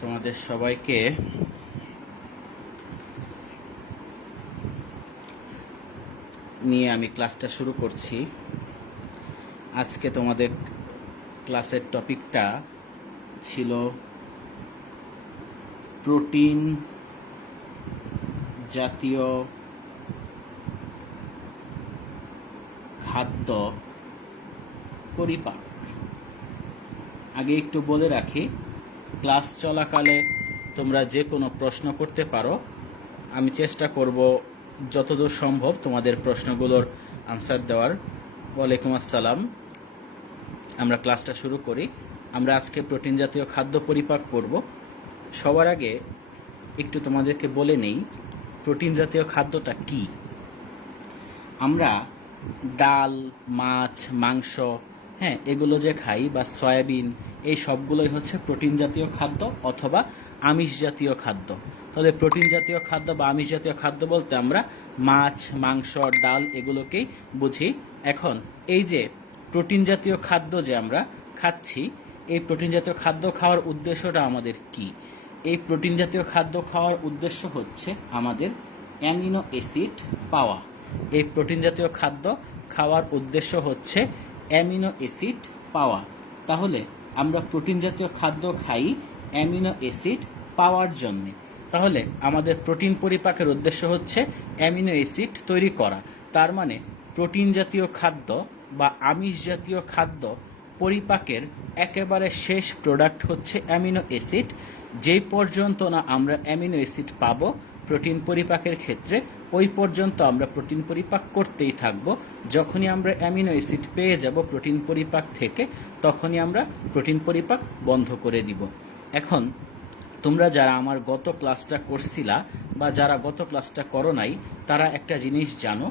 তোমাদের সবাইকে নিয়ে আমি ক্লাসটা শুরু করছি। আজকে তোমাদের ক্লাসের টপিকটা ছিল প্রোটিন জাতীয় খাদ্য পরিপাক। আগে একটু বলে রাখি, ক্লাস চলাকালে তোমরা যে কোনো প্রশ্ন করতে পারো। আমি চেষ্টা করব যতদূর সম্ভব তোমাদের প্রশ্নগুলোর আনসার দেওয়ার। ওয়ালাইকুম আসসালাম। আমরা ক্লাসটা শুরু করি। আমরা আজকে প্রোটিন জাতীয় খাদ্য পরিপাক করব। সবার আগে একটু তোমাদেরকে বলে নেই প্রোটিন জাতীয় খাদ্যটা কি। আমরা ডাল, মাছ, মাংস, এগুলো যে খাই, বা সয়াবিন, এই সবগুলোই হচ্ছে প্রোটিন জাতীয় খাদ্য অথবা আমিষ জাতীয় খাদ্য। তাহলে প্রোটিন জাতীয় খাদ্য বা আমিষ জাতীয় খাদ্য বলতে আমরা মাছ, মাংস, ডাল এগুলোকেই বুঝি। এখন এই যে প্রোটিন জাতীয় খাদ্য যে আমরা খাচ্ছি, এই প্রোটিন জাতীয় খাদ্য খাওয়ার উদ্দেশ্যটা আমাদের কি? এই প্রোটিন জাতীয় খাদ্য খাওয়ার উদ্দেশ্য হচ্ছে আমাদের অ্যামিনো অ্যাসিড পাওয়া। এই প্রোটিন জাতীয় খাদ্য খাওয়ার উদ্দেশ্য হচ্ছে অ্যামিনো অ্যাসিড পাওয়া। তাহলে আমরা প্রোটিন জাতীয় খাদ্য খাই অ্যামিনো অ্যাসিড পাওয়ার জন্য। তাহলে আমাদের প্রোটিন পরিপাকের উদ্দেশ্য হচ্ছে অ্যামিনো অ্যাসিড তৈরি করা। তার মানে প্রোটিন জাতীয় খাদ্য বা আমিষ জাতীয় খাদ্য পরিপাকের একেবারে শেষ প্রোডাক্ট হচ্ছে অ্যামিনো অ্যাসিড। যেই পর্যন্ত না আমরা অ্যামিনো অ্যাসিড পাবো প্রোটিন পরিপাকের ক্ষেত্রে, ওই পর্যন্ত আমরা প্রোটিন পরিপাক করতেই থাকব। যখনই আমরা অ্যামিনো অ্যাসিড পেয়ে যাব প্রোটিন পরিপাক থেকে, তখনই আমরা প্রোটিন পরিপাক বন্ধ করে দিব। এখন তোমরা যারা আমার গত ক্লাসটা করছিলা বা যারা গত ক্লাসটা করো নাই, তারা একটা জিনিস জানো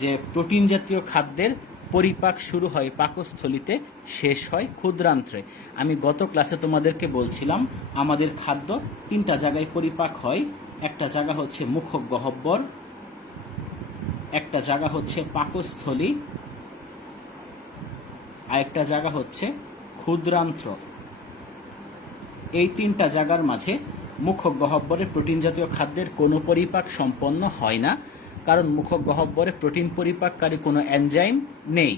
যে প্রোটিন জাতীয় খাদ্যের পরিপাক শুরু হয় পাকস্থলিতে, শেষ হয় ক্ষুদ্রান্ত্রে। আমি গত ক্লাসে তোমাদেরকে বলছিলাম আমাদের খাদ্য তিনটা জায়গায় পরিপাক হয়। একটা জায়গা হচ্ছে মুখক গহ্বর, একটা জায়গা হচ্ছে পাকস্থলী, আর একটা জায়গা হচ্ছে ক্ষুদ্রান্ত্র। এই তিনটা জায়গার মাঝে মুখক গহ্বরে প্রোটিন জাতীয় খাদ্যের কোনো পরিপাক সম্পন্ন হয় না, কারণ মুখক গহ্বরে প্রোটিন পরিপাককারী কোনো এনজাইম নেই।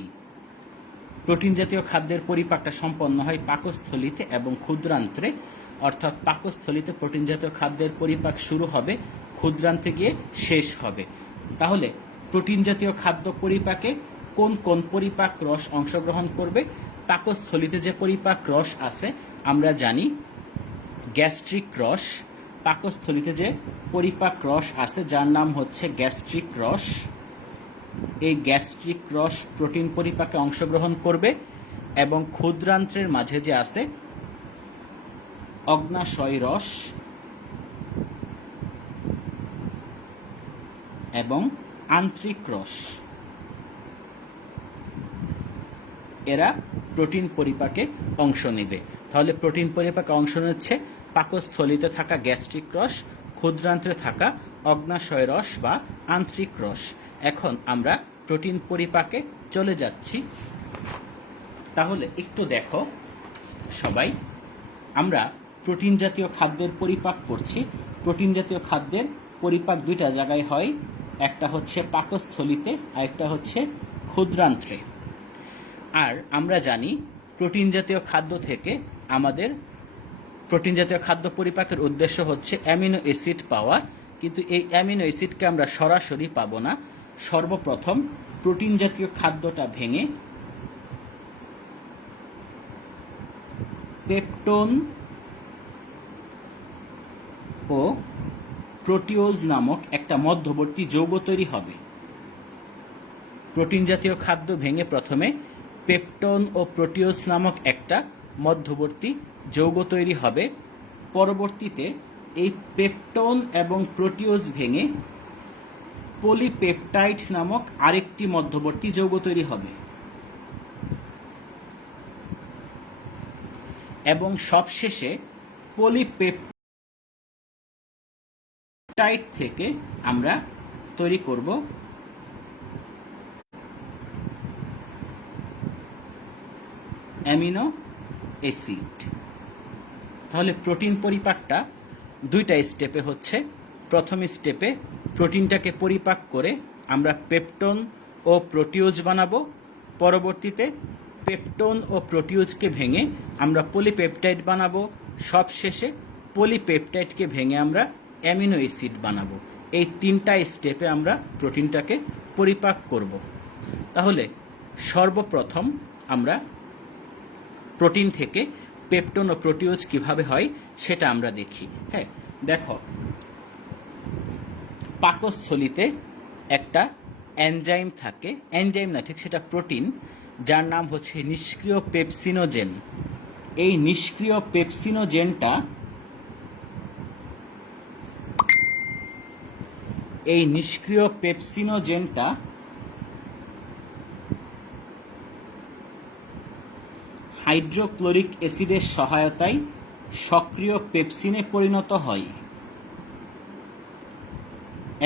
প্রোটিন জাতীয় খাদ্যের পরিপাকটা সম্পন্ন হয় পাকস্থলীতে এবং ক্ষুদ্রান্ত্রে। অর্থাৎ পাকস্থলীতে প্রোটিন জাতীয় খাদ্যের পরিপাক শুরু হবে, ক্ষুদ্রান্তে গিয়ে শেষ হবে। তাহলে প্রোটিন জাতীয় খাদ্য পরিপাকে কোন কোন পরিপাক রস অংশগ্রহণ করবে? পাকস্থলীতে যে পরিপাক রস আছে আমরা জানি গ্যাস্ট্রিক রস। পাকস্থলীতে যে পরিপাক রস আছে যার নাম হচ্ছে গ্যাস্ট্রিক রস, এই গ্যাস্ট্রিক রস প্রোটিন পরিপাকে অংশগ্রহণ করবে। এবং ক্ষুদ্রান্ত্রের মাঝে যে আছে অগ্নাশয় রস এবং আন্ত্রিক রস, এরা প্রোটিন পরিপাকে অংশ নেবে। তাহলে প্রোটিন পরিপাকে অংশ নিচ্ছে পাকস্থলীতে থাকা গ্যাস্ট্রিক রস, ক্ষুদ্রান্ত্রে থাকা অগ্নাশয় রস বা আন্ত্রিক রস। এখন আমরা প্রোটিন পরিপাকে চলে যাচ্ছি। তাহলে একটু দেখো সবাই, আমরা প্রোটিন জাতীয় খাদ্যের পরিপাক করছি। প্রোটিন জাতীয় খাদ্যের পরিপাক দুইটা জায়গায় হয়, একটা হচ্ছে পাকস্থলীতে আর একটা হচ্ছে ক্ষুদ্রান্ত্রে। আর আমরা জানি প্রোটিন জাতীয় খাদ্য থেকে আমাদের প্রোটিন জাতীয় খাদ্য পরিপাকের উদ্দেশ্য হচ্ছে অ্যামিনো অ্যাসিড পাওয়া। কিন্তু এই অ্যামিনো অ্যাসিডকে আমরা সরাসরি পাবো না। সর্বপ্রথম প্রোটিন জাতীয় খাদ্যটা ভেঙে পেপটোন ও প্রোটিওজ নামক একটা মধ্যবর্তী যৌগ তৈরি হবে। প্রোটিন জাতীয় খাদ্য ভেঙে প্রথমে পেপটোন ও প্রোটিওজ নামক একটা মধ্যবর্তী যৌগ তৈরি হবে। পরবর্তীতে এই পেপটোন এবং প্রোটিওজ ভেঙে পলিপেপটাইড নামক আরেকটি মধ্যবর্তী যৌগ তৈরি হবে। এবং সবশেষে পলিপেপটাইড থেকে আমরা তৈরি করব অ্যামিনো অ্যাসিড। তাহলে প্রোটিন পরিপাকটা দুইটা স্টেপে হচ্ছে। প্রথম স্টেপে প্রোটিনটাকে পরিপাক করে আমরা পেপটোন ও প্রোটিওজ বানাবো। পরবর্তীতে পেপটোন ও প্রোটিওজকে ভেঙে আমরা পলিপেপটাইড বানাবো। সবশেষে পলিপেপটাইডকে ভেঙে আমরা অ্যামিনো অ্যাসিড বানাবো। এই তিনটা স্টেপে আমরা প্রোটিনটাকে পরিপাক করব। তাহলে সর্বপ্রথম আমরা প্রোটিন থেকে পেপটোন ও প্রোটিওজ কিভাবে হয় সেটা আমরা দেখি। হ্যাঁ, দেখো, পাকস্থলীতে একটা এনজাইম থাকে, এনজাইম না ঠিক সেটা প্রোটিন, যার নাম হচ্ছে নিষ্ক্রিয় পেপসিনোজেন। এই নিষ্ক্রিয় পেপসিনোজেনটা হাইড্রোক্লোরিক অ্যাসিডের সহায়তায় সক্রিয় পেপসিনে পরিণত হয়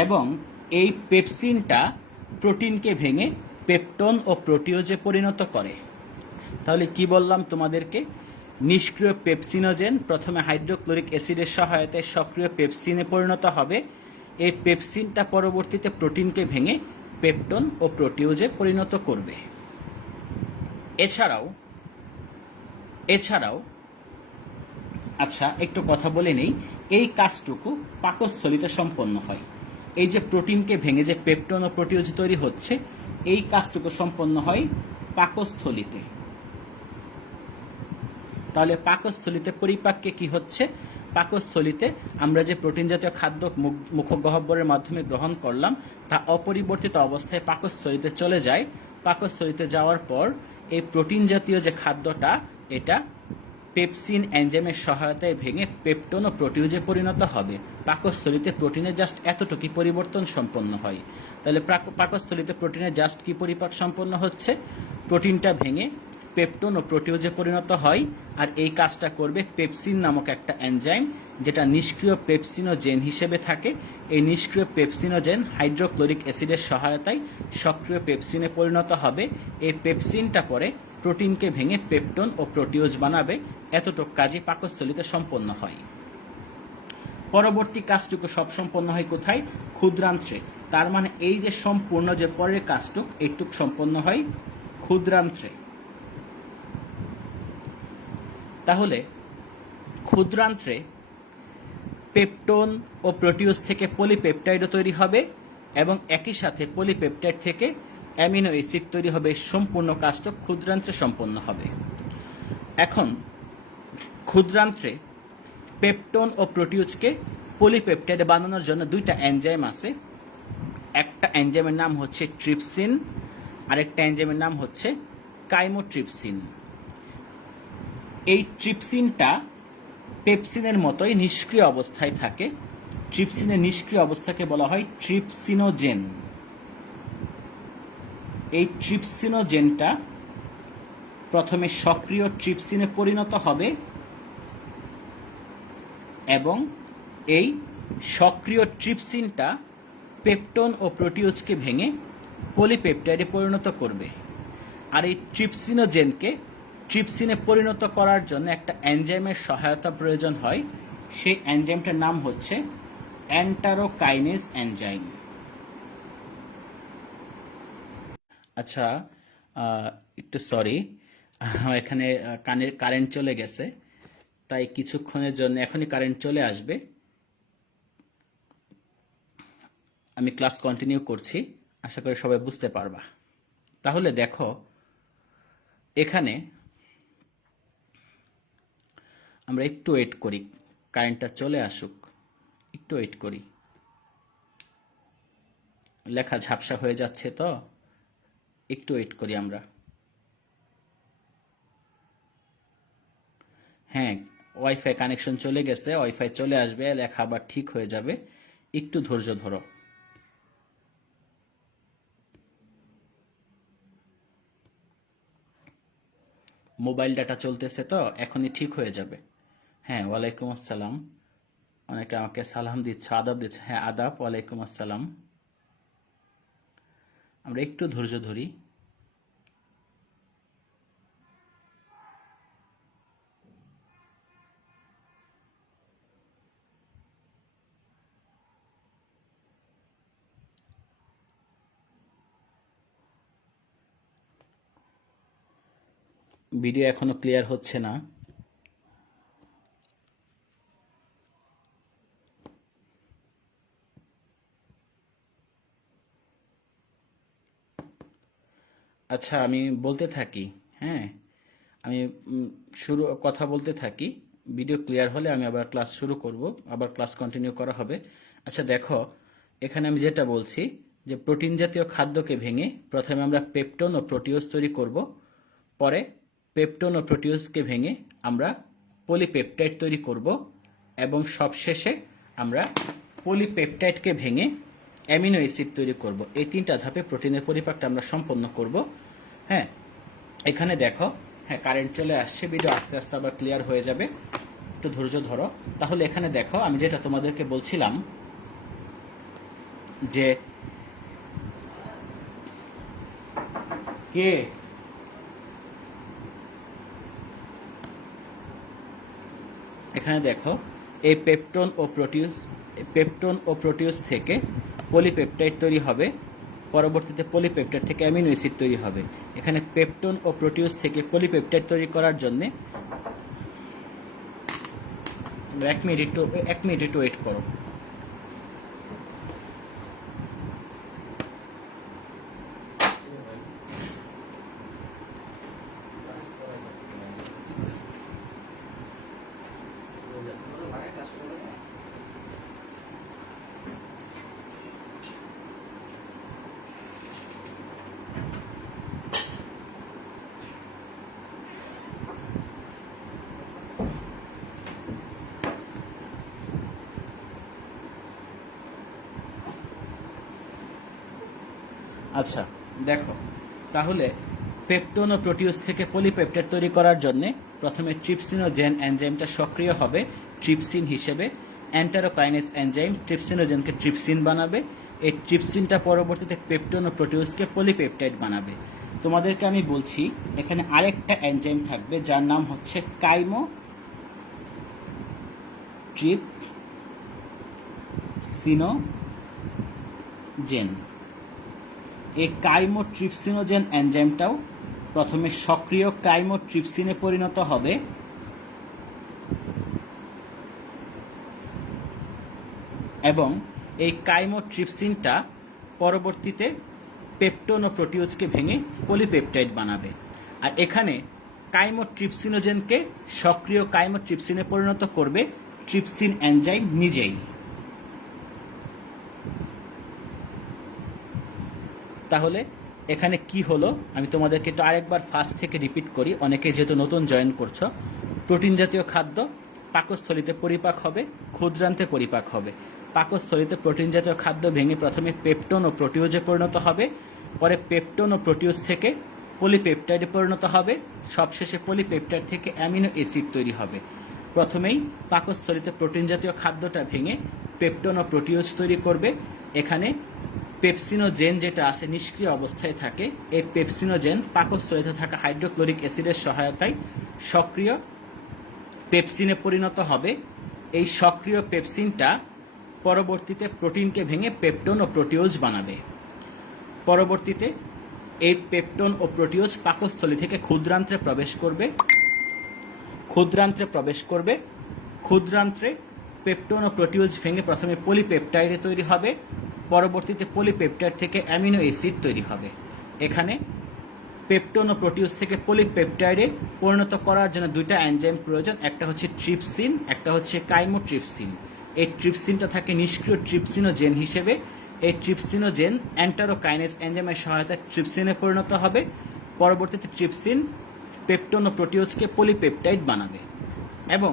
এবং এই পেপসিনটা প্রোটিনকে ভেঙে পেপটোন ও প্রোটিওজে পরিণত করে। তাহলে কি বললাম তোমাদেরকে? নিষ্ক্রিয় পেপসিনোজেন প্রথমে হাইড্রোক্লোরিক অ্যাসিডের সহায়তায় সক্রিয় পেপসিনে পরিণত হবে। এই পেপসিনটা পরবর্তীতে প্রোটিনকে ভেঙে পেপটোন ও প্রোটিওজে পরিণত করবে। এছাড়াও আচ্ছা, একটু কথা বলে নেই, এই কাজটুকু পাকস্থলীতে সম্পন্ন হয়। এই যে প্রোটিনকে ভেঙে যে পেপটোন ও প্রোটিওজ তৈরি হচ্ছে, এই কাজটুকু সম্পন্ন হয় পাকস্থলীতে। তাহলে পাকস্থলীতে পরিপাককে কি হচ্ছে? পাকস্থলীতে আমরা যে প্রোটিন জাতীয় খাদ্য মুখগহ্বরের মাধ্যমে গ্রহণ করলাম তা অপরিবর্তিত অবস্থায় পাকস্থলীতে চলে যায়। পাকস্থলীতে যাওয়ার পর এই প্রোটিন জাতীয় যে খাদ্যটা, এটা পেপসিন এনজাইমের সহায়তায় ভেঙে পেপটোন ও প্রোটিওজে পরিণত হবে। পাকস্থলীতে প্রোটিনের জাস্ট এতটুকুই পরিবর্তন সম্পন্ন হয়। তাহলে পাকস্থলীতে প্রোটিনের জাস্ট কি পরিপাক সম্পন্ন হচ্ছে? প্রোটিনটা ভেঙে পেপটোন ও প্রোটিওজে পরিণত হয়, আর এই কাজটা করবে পেপসিন নামক একটা এনজাইম, যেটা নিষ্ক্রিয় পেপসিনোজেন হিসেবে থাকে। এই নিষ্ক্রিয় পেপসিনোজেন হাইড্রোক্লোরিক অ্যাসিডের সহায়তায় সক্রিয় পেপসিনে পরিণত হবে। এই পেপসিনটা পরে প্রোটিনকে ভেঙে পেপটোন ও প্রোটিওজ বানাবে। এতটুকু কাজই পাকস্থলীতে সম্পন্ন হয়। পরবর্তী কাজটুকু সব সম্পন্ন হয় কোথায়? ক্ষুদ্রান্ত্রে। তার মানে এই যে সম্পূর্ণ যে পরের কাজটুক, এইটুক সম্পন্ন হয় ক্ষুদ্রান্ত্রে। তাহলে ক্ষুদ্রান্ত্রে পেপটোন ও প্রোটিওজ থেকে পলিপেপটাইডও তৈরি হবে এবং একই সাথে পলিপেপটাইড থেকে অ্যামিনো অ্যাসিড তৈরি হবে। সম্পূর্ণ কাজটা ক্ষুদ্রান্ত্রে সম্পন্ন হবে। এখন ক্ষুদ্রান্ত্রে পেপটোন ও প্রোটিওজকে পলিপেপটাইড বানানোর জন্য দুইটা এনজাইম আছে। একটা এনজাইমের নাম হচ্ছে ট্রিপসিন, আরেকটা এনজাইমের নাম হচ্ছে কাইমোট্রিপসিন। এই ট্রিপসিনটা পেপসিনের মতোই নিষ্ক্রিয় অবস্থায় থাকে। ট্রিপসিনের নিষ্ক্রিয় অবস্থাকে বলা হয় ট্রিপসিনোজেন। এই ট্রিপসিনোজেনটা প্রথমে সক্রিয় ট্রিপসিনে পরিণত হবে এবং এই সক্রিয় ট্রিপসিনটা পেপটোন ও প্রোটিওজকে ভেঙে পলিপেপটাইডে পরিণত করবে। আর এই ট্রিপসিনোজেনকে ট্রিপসিনে পরিণত করার জন্য একটা এনজাইমের সহায়তা প্রয়োজন হয়। সেই এনজাইমটার নাম হচ্ছে এন্টারোকাইনেজ এনজাইম। আচ্ছা, একটু সরি, এখানে কানের কারেন্ট চলে গেছে, তাই কিছুক্ষণের জন্য এখনই কারেন্ট চলে আসবে। আমি ক্লাস কন্টিনিউ করছি, আশা করি সবাই বুঝতে পারবা। তাহলে দেখো, এখানে আমরা একটু ওয়েট করি, কারেন্টটা চলে আসুক, একটু ওয়েট করি। লেখা ঝাপসা হয়ে যাচ্ছে, তো একটু ওয়েট করি আমরা। হ্যাঁ, ওয়াইফাই কানেকশন চলে গেছে, ওয়াইফাই চলে আসবে, লেখা আবার ঠিক হয়ে যাবে। একটু ধৈর্য ধরো। মোবাইল ডাটা চলতেছে, তো এখনই ঠিক হয়ে যাবে। হ্যাঁ, ওয়ালাইকুম আসসালাম। অনেকে আমাকে সালাম দিচ্ছে, আদাব দিচ্ছে। হ্যাঁ, আদাব, ওয়ালাইকুম আসসালাম। আমরা একটু ধৈর্য ধরি। ভিডিও এখনো ক্লিয়ার হচ্ছে না। আচ্ছা, আমি বলতে থাকি। হ্যাঁ, আমি কথা বলতে থাকি। ভিডিও ক্লিয়ার হলে আমি আবার ক্লাস শুরু করব, আবার ক্লাস কন্টিনিউ করা হবে। আচ্ছা দেখো, এখানে আমি যেটা বলছি যে প্রোটিন জাতীয় খাদ্যকে ভেঙে প্রথমে আমরা পেপটোন ও প্রোটিওজ তৈরি করব, পরে পেপটোন ও প্রোটিওজকে ভেঙে আমরা পলিপেপটাইড তৈরি করব, এবং সবশেষে আমরা পলিপেপটাইডকে ভেঙে অ্যামিনো অ্যাসিড তৈরি করব। এই 3টা ধাপে প্রোটিনের পরিপাকটা আমরা সম্পন্ন করব। হ্যাঁ, এখানে দেখো, হ্যাঁ কারেন্ট চলে আসছে, ভিডিও আস্তে আস্তে আবার ক্লিয়ার হয়ে যাবে, একটু ধৈর্য ধরো। তাহলে এখানে দেখো, আমি যেটা তোমাদেরকে বলছিলাম যে কে এখানে দেখো, এই পেপটন ও প্রোটিওজ থেকে পলিপেপটাইড তৈরি হবে, পরবর্তীতে পলিপেপটাইড থেকে অ্যামিনো অ্যাসিড তৈরি হবে। এখানে পেপটন ও প্রোটিওজ থেকে পলিপেপটাইড তৈরি করার জন্য 1 মিনিট একটু ওয়েট করো। আচ্ছা দেখো, তাহলে পেপটোন ও প্রোটিওজ থেকে পলিপেপটাইড তৈরি করার জন্য প্রথমে ট্রিপসিনোজেন এনজাইমটা সক্রিয় হবে ট্রিপসিন হিসেবে। এন্টারোকাইনেজ এনজাইম ট্রিপসিনোজেনকে ট্রিপসিন বানাবে। এই ট্রিপসিনটা পরবর্তীতে পেপটোন ও প্রোটিওজকে পলিপেপটাইড বানাবে। তোমাদেরকে আমি বলছি, এখানে আরেকটা এনজাইম থাকবে যার নাম হচ্ছে কাইমো ট্রিপসিনোজেন। এই কাইমোট্রিপসিনোজেন এনজাইমটাও প্রথমে সক্রিয় কাইমোট্রিপসিনে পরিণত হবে, এবং এই কাইমোট্রিপসিনটা পরবর্তীতে পেপটোন ও প্রোটিওজকে ভেঙে পলিপেপটাইড বানাবে। আর এখানে কাইমোট্রিপসিনোজেনকে সক্রিয় কাইমোট্রিপসিনে পরিণত করবে ট্রিপসিন এনজাইম নিজেই। তাহলে এখানে কি হলো, আমি তোমাদেরকে একটু আরেকবার ফার্স্ট থেকে রিপিট করি, অনেকে যেহেতু নতুন জয়েন করছো। প্রোটিন জাতীয় খাদ্য পাকস্থলিতে পরিপাক হবে, ক্ষুদ্রান্তে পরিপাক হবে। পাকস্থলিতে প্রোটিন জাতীয় খাদ্য ভেঙে প্রথমে পেপটোন ও প্রোটিওজে পরিণত হবে, পরে পেপটোন ও প্রোটিওজ থেকে পলিপেপটাইডে পরিণত হবে, সবশেষে পলিপেপটাইড থেকে অ্যামিনো অ্যাসিড তৈরি হবে। প্রথমেই পাকস্থলিতে প্রোটিন জাতীয় খাদ্যটা ভেঙে পেপটোন ও প্রোটিওজ তৈরি করবে। এখানে পেপসিনোজেন যেটা আছে নিষ্ক্রিয় অবস্থায় থাকে, এই পেপসিনোজেন পাকস্থলিতে থাকা হাইড্রোক্লোরিক অ্যাসিডের সহায়তায় সক্রিয় পেপসিনে পরিণত হবে। এই সক্রিয় পেপসিনটা পরবর্তীতে প্রোটিনকে ভেঙে পেপটোন ও প্রোটিওজ বানাবে। পরবর্তীতে এই পেপটোন ও প্রোটিওজ পাকস্থলী থেকে ক্ষুদ্রান্ত্রে প্রবেশ করবে। ক্ষুদ্রান্ত্রে পেপটোন ও প্রোটিওজ ভেঙে প্রথমে পলিপেপটাইডে তৈরি হবে, পরবর্তীতে পলিপেপটাইড থেকে অ্যামিনো অ্যাসিড তৈরি হবে। এখানে পেপটোন ও প্রোটিওজ থেকে পলিপেপটাইডে পরিণত করার জন্য 2টা এনজাইম প্রয়োজন, একটা হচ্ছে ট্রিপসিন, একটা হচ্ছে কাইমোট্রিপসিন। এই ট্রিপসিনটা থাকে নিষ্ক্রিয় ট্রিপসিনোজেন হিসেবে। এই ট্রিপসিনোজেন এন্টারোকাইনেজ এনজাইমের সহায়তায় ট্রিপসিনে পরিণত হবে, পরবর্তীতে ট্রিপসিন পেপটোন ও প্রোটিওজকে পলিপেপটাইড বানাবে। এবং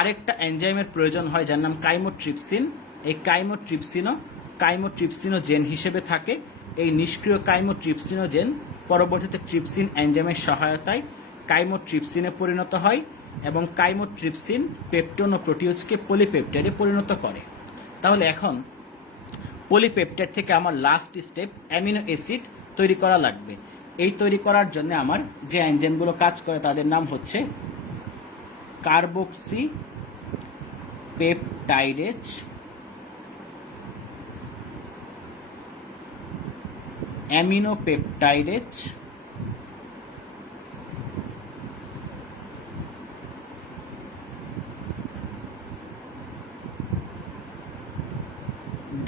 আরেকটা এনজাইমের প্রয়োজন হয় যার নাম কাইমোট্রিপসিন। এই কাইমোট্রিপসিনোজেন হিসেবে থাকে। এই নিষ্ক্রিয় কাইমোট্রিপসিনোজেন পরবর্তীতে ট্রিপসিন এনজাইমের সহায়তায় কাইমোট্রিপসিনে পরিণত হয়, এবং কাইমোট্রিপসিন পেপটোন ও প্রোটিওজকে পলিপেপটাইডে পরিণত করে। তাহলে এখন পলিপেপটাইড থেকে আমার লাস্ট স্টেপ অ্যামিনো অ্যাসিড তৈরি করা লাগবে। এই তৈরি করার জন্য আমার যে এনজাইমগুলো কাজ করে তাদের নাম হচ্ছে carboxy peptidase, amino peptidase,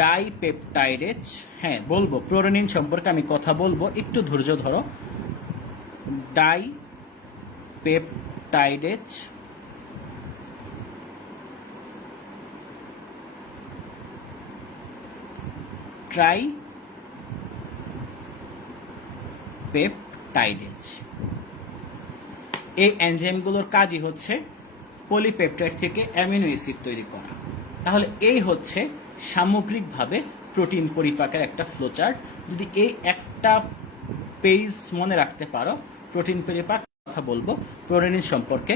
dipeptidase, হ্যাঁ বলবো, প্রোরেনিন সম্পর্কে আমি কথা বলবো, একটু ধৈর্য ধরো। ডাইপেপটাইডেজ, ট্রাইপেপটাইডেজ, এই এনজাইমগুলোর কাজই হচ্ছে পলিপেপটাইড থেকে অ্যামিনো অ্যাসিড তৈরি করা। তাহলে এই হচ্ছে সামগ্রিকভাবে প্রোটিন পরিপাকের একটা ফ্লোচার্ট। যদি এই একটা পেজ মনে রাখতে পারো, প্রোটিন পরিপাক কথা বলবো, প্রোরেনিন সম্পর্কে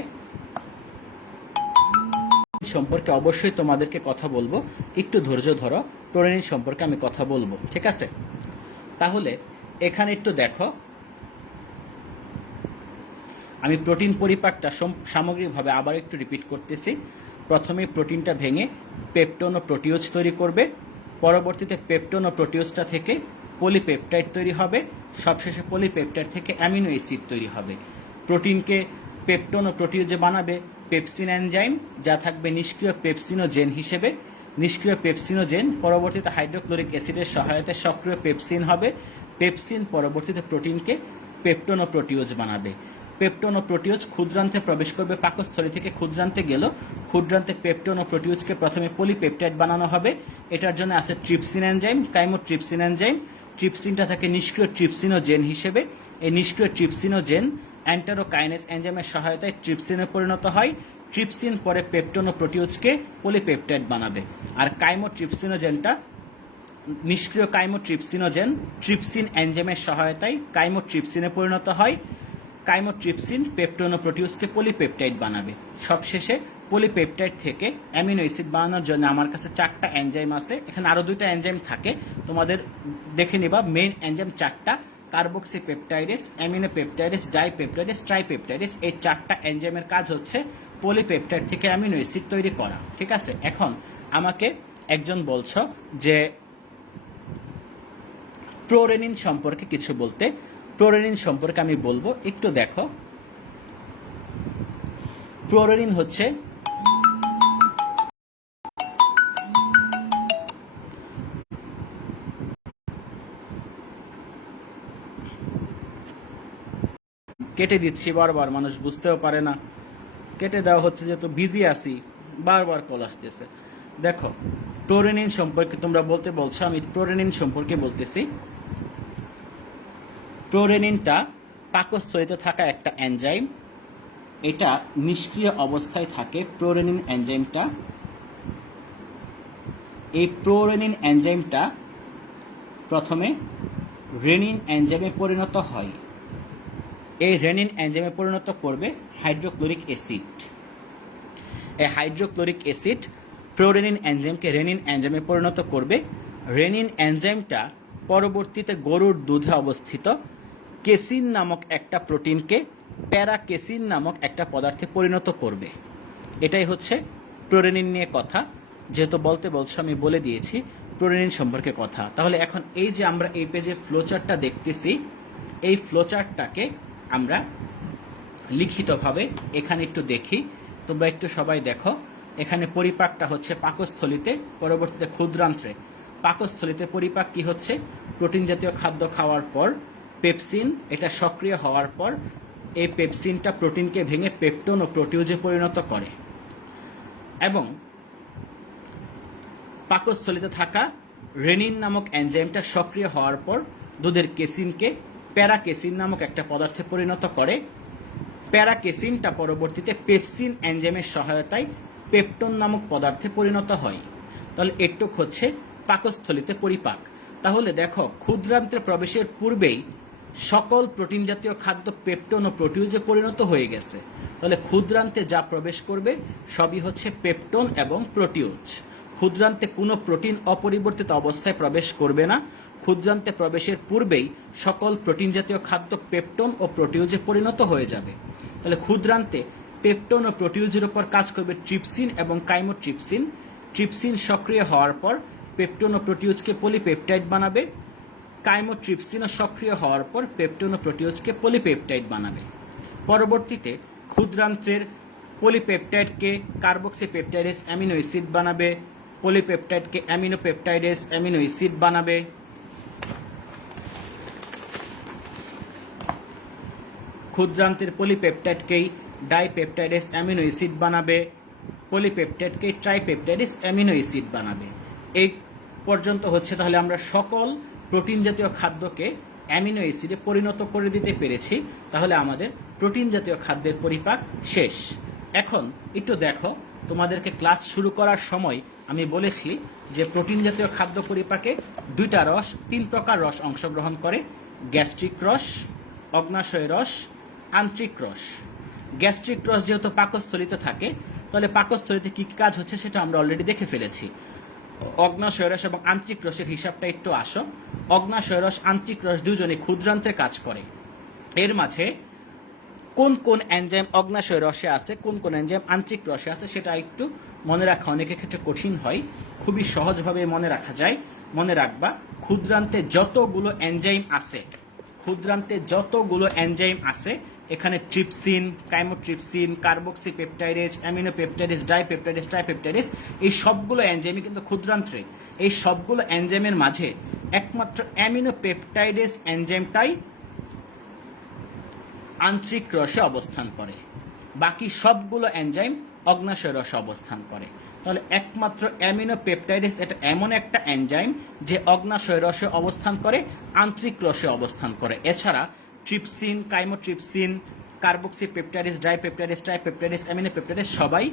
অবশ্যই তোমাদেরকে কথা বলবো, একটু ধৈর্য ধরো, প্রোরেনিন সম্পর্কে আমি কথা বলবো, ঠিক আছে? তাহলে এখানে একটু দেখো, আমি প্রোটিন পরিপাকটা সামগ্রিকভাবে আবার একটু রিপিট করতেছি। প্রথমে প্রোটিনটা ভেঙে পেপটোন ও প্রোটিওজ তৈরি করবে, পরবর্তীতে পেপটোন ও প্রোটিওজটা থেকে পলিপেপটাইড তৈরি হবে, সবশেষে পলিপেপটাইড থেকে অ্যামিনো অ্যাসিড তৈরি হবে। প্রোটিনকে পেপটোন ও প্রোটিওজে বানাবে পেপসিন এনজাইম, যা থাকবে নিষ্ক্রিয় পেপসিনোজেন হিসেবে। নিষ্ক্রিয় পেপসিনোজেন পরবর্তীতে হাইড্রোক্লোরিক অ্যাসিডের সহায়তায় সক্রিয় পেপসিন হবে। পেপসিন পরবর্তীতে প্রোটিনকে পেপটোন ও প্রোটিওজ বানাবে। পেপটোন ও প্রোটিওজ ক্ষুদ্রান্তে প্রবেশ করবে, পাকস্থলী থেকে ক্ষুদ্রান্তে গেল। ক্ষুদ্রান্তে পেপটোন ও প্রোটিওজকে প্রথমে পলিপেপটাইড বানানো হবে। এটার জন্য আছে ট্রিপসিন এনজাইম, কাইমোট্রিপসিন এনজাইম। ট্রিপসিনটা থাকে নিষ্ক্রিয় ট্রিপসিনোজেন হিসেবে। এই নিষ্ক্রিয় ট্রিপসিনোজেন অ্যান্টারোকাইনেস এনজাইমের সহায়তায় ট্রিপসিনে পরিণত হয়। ট্রিপসিন পরে পেপটোন ও প্রোটিওজকে পলিপেপটাইড বানাবে। আর কাইমোট্রিপসিনোজেনটা নিষ্ক্রিয় কাইমোট্রিপসিনোজেন ট্রিপসিন এনজাইমের সহায়তায় কাইমোট্রিপসিনে পরিণত হয়। কাইমোট্রিপসিন পেপটোন ও প্রোটিওজকে পলিপেপটাইড বানাবে। সবশেষে পলিপেপটাইড থেকে অ্যামিনো অ্যাসিড বানানোর জন্য আমার কাছে 4টা এনজাইম আছে। এখানে আরও 2টা এনজাইম থাকে, তোমাদের দেখে নিবা। মেইন এনজাইম 4টা, কার্বক্সিপেপটাইডেস, অ্যামিনোপেপটাইডেস, ডাইপেপটাইডেস, ট্রাইপেপটাইডেস। এই 4টা এনজাইমের কাজ হচ্ছে পলিপেপটাইড থেকে অ্যামিনো অ্যাসিড তৈরি করা, ঠিক আছে? এখন আমাকে একজন বলছো যে প্রোরেনিন সম্পর্কে কিছু বলতে। প্রোরেনিন সম্পর্কে আমি বলবো, একটু দেখো। প্রোরেনিন হচ্ছে কেটে দিচ্ছি বারবার, মানুষ বুঝতেও পারে না, কেটে দেওয়া হচ্ছে, যেহেতু বিজি আছি, বারবার কল আসতেছে। দেখো, প্রোরেনিন সম্পর্কে তোমরা বলতে বলছো, আমি প্রোরেনিন সম্পর্কে বলতেছি। প্রোরেনিনটা পাকস্থলীতে থাকা একটা এনজাইম। এটা নিষ্ক্রিয় অবস্থায় থাকে, প্রোরেনিন এনজাইমটা। এই প্রোরেনিন এনজাইমটা প্রথমে রেনিন এনজাইমে পরিণত হয়। এই রেনিন এনজাইমে পরিণত করবে হাইড্রোক্লোরিক অ্যাসিড। এই হাইড্রোক্লোরিক অ্যাসিড প্রোরেনিন এনজাইমকে রেনিন এনজাইমে পরিণত করবে। রেনিন এনজাইমটা পরবর্তীতে গরুর দুধে অবস্থিত কেসিন নামক একটা প্রোটিনকে প্যারাকেসিন নামক একটা পদার্থে পরিণত করবে। এটাই হচ্ছে প্রোরেনিন নিয়ে কথা। যেহেতু বলতে বলছো, আমি বলে দিয়েছি প্রোরেনিন সম্পর্কে কথা। তাহলে এখন এই যে আমরা এই পেজে ফ্লোচার্টটা দেখতেছি, এই ফ্লোচার্টটাকে আমরা লিখিতভাবে এখানে একটু দেখি, তোমরা একটু সবাই দেখো। এখানে পরিপাকটা হচ্ছে পাকস্থলীতে, পরবর্তীতে ক্ষুদ্রান্ত্রে। পাকস্থলীতে পরিপাক কি হচ্ছে? প্রোটিন জাতীয় খাদ্য খাওয়ার পর পেপসিন, এটা সক্রিয় হওয়ার পর এই পেপসিনটা প্রোটিনকে ভেঙে পেপটোন ও প্রোটিওজে পরিণত করে। এবং পাকস্থলীতে থাকা রেনিন নামক এনজাইমটা সক্রিয় হওয়ার পর দুধের কেসিনকে প্যারাকেসিন নামক একটা পদার্থে পরিণত করে। প্যারাকেসিনটা পরবর্তীতে পেপসিন এনজাইমের সহায়তায় পেপটোন নামক পদার্থে পরিণত হয়। তাহলে একটুক হচ্ছে পাকস্থলীতে পরিপাক। তাহলে দেখো, ক্ষুদ্রান্ত্রে প্রবেশের পূর্বেই সকল প্রোটিন জাতীয় খাদ্য পেপটোন ও প্রোটিওজে পরিণত হয়ে গেছে। তাহলে ক্ষুদ্রান্তে যা প্রবেশ করবে সবই হচ্ছে পেপটোন এবং প্রোটিওজ। ক্ষুদ্রান্তে কোনো প্রোটিন অপরিবর্তিত অবস্থায় প্রবেশ করবে না। ক্ষুদ্রান্তে প্রবেশের পূর্বেই সকল প্রোটিন জাতীয় খাদ্য পেপটোন ও প্রোটিওজে পরিণত হয়ে যাবে। তাহলে ক্ষুদ্রান্তে পেপটোন ও প্রোটিওজের উপর কাজ করবে ট্রিপসিন এবং কাইমোট্রিপসিন। ট্রিপসিন সক্রিয় হওয়ার পর পেপটোন ও প্রোটিওজকে পলিপেপটাইড বানাবে। কাইমোট্রিপসিনও সক্রিয় হওয়ার পর পেপটোন ও প্রোটিওজকে পলিপেপটাইড বানাবে। পরবর্তীতে ক্ষুদ্রান্ত্রের পলিপেপটাইডকে কার্বক্সিপেপটাইডেস অ্যামিনো অ্যাসিড বানাবে। পলিপেপটাইডকে অ্যামিনোপেপটাইডেস অ্যামিনো অ্যাসিড বানাবে, ক্ষুদ্রান্তের পলিপেপটাইডকেই ডাইপেপটাইডেস অ্যামিনো অ্যাসিড বানাবে, পলিপেপটাইডকে ট্রাইপেপটাইডেস অ্যামিনো অ্যাসিড বানাবে। এই পর্যন্ত হচ্ছে তাহলে আমরা সকল প্রোটিন জাতীয় খাদ্যকে অ্যামিনো অ্যাসিডে পরিণত করে দিতে পেরেছি। তাহলে আমাদের প্রোটিন জাতীয় খাদ্যের পরিপাক শেষ। এখন একটু দেখো, তোমাদেরকে ক্লাস শুরু করার সময় আমি বলেছি যে প্রোটিন জাতীয় খাদ্য পরিপাকে তিন প্রকার রস অংশগ্রহণ করে, গ্যাস্ট্রিক রস, অগ্নাশয় রস, আন্ত্রিক রস। গ্যাস্ট্রিক রস যেহেতু পাকস্থলিতে থাকে, তাহলে পাকস্থলিতে কি কি কাজ হচ্ছে সেটা আমরা অলরেডি দেখে ফেলেছি। অগ্নাশয় রস এবং আন্ত্রিক রসের হিসাবটা একটু আসো। অগ্নাশয় রস, আন্ত্রিক রস দুজনে ক্ষুদ্রান্তে কাজ করে। এর মাঝে কোন কোন এনজাইম অগ্নাশয় রসে আছে, কোন কোন এনজাইম আন্ত্রিক রসে আছে সেটা একটু মনে রাখা অনেকের ক্ষেত্রে কঠিন হয়, খুবই সহজভাবে মনে রাখা যায়। মনে রাখবা, ক্ষুদ্রান্তে যতগুলো এনজাইম আছে এখানে trypsin, chymotrypsin, carboxypeptidase, aminopeptidase, dipeptidase, tripeptidase, এই সবগুলো এনজাইমই কিন্তু ক্ষুদ্রান্তে। এই সবগুলো এনজাইমের মাঝে একমাত্র অ্যামিনোপেপটাইডেজ এনজাইমটাই আন্ত্রিক রসে অবস্থান করে, বাকি সবগুলো এনজাইম অগ্নাশয় রসে অবস্থান করে। তাহলে একমাত্র অ্যামিনোপেপটাইডেজ এটা এমন একটা এনজাইম যে অগ্নাশয় রসে অবস্থান করে, আন্ত্রিক রসে অবস্থান করে। এছাড়া trypsin, chymotrypsin, carboxypeptidase, dipeptidase, tripeptidase, aminopeptidase সবাই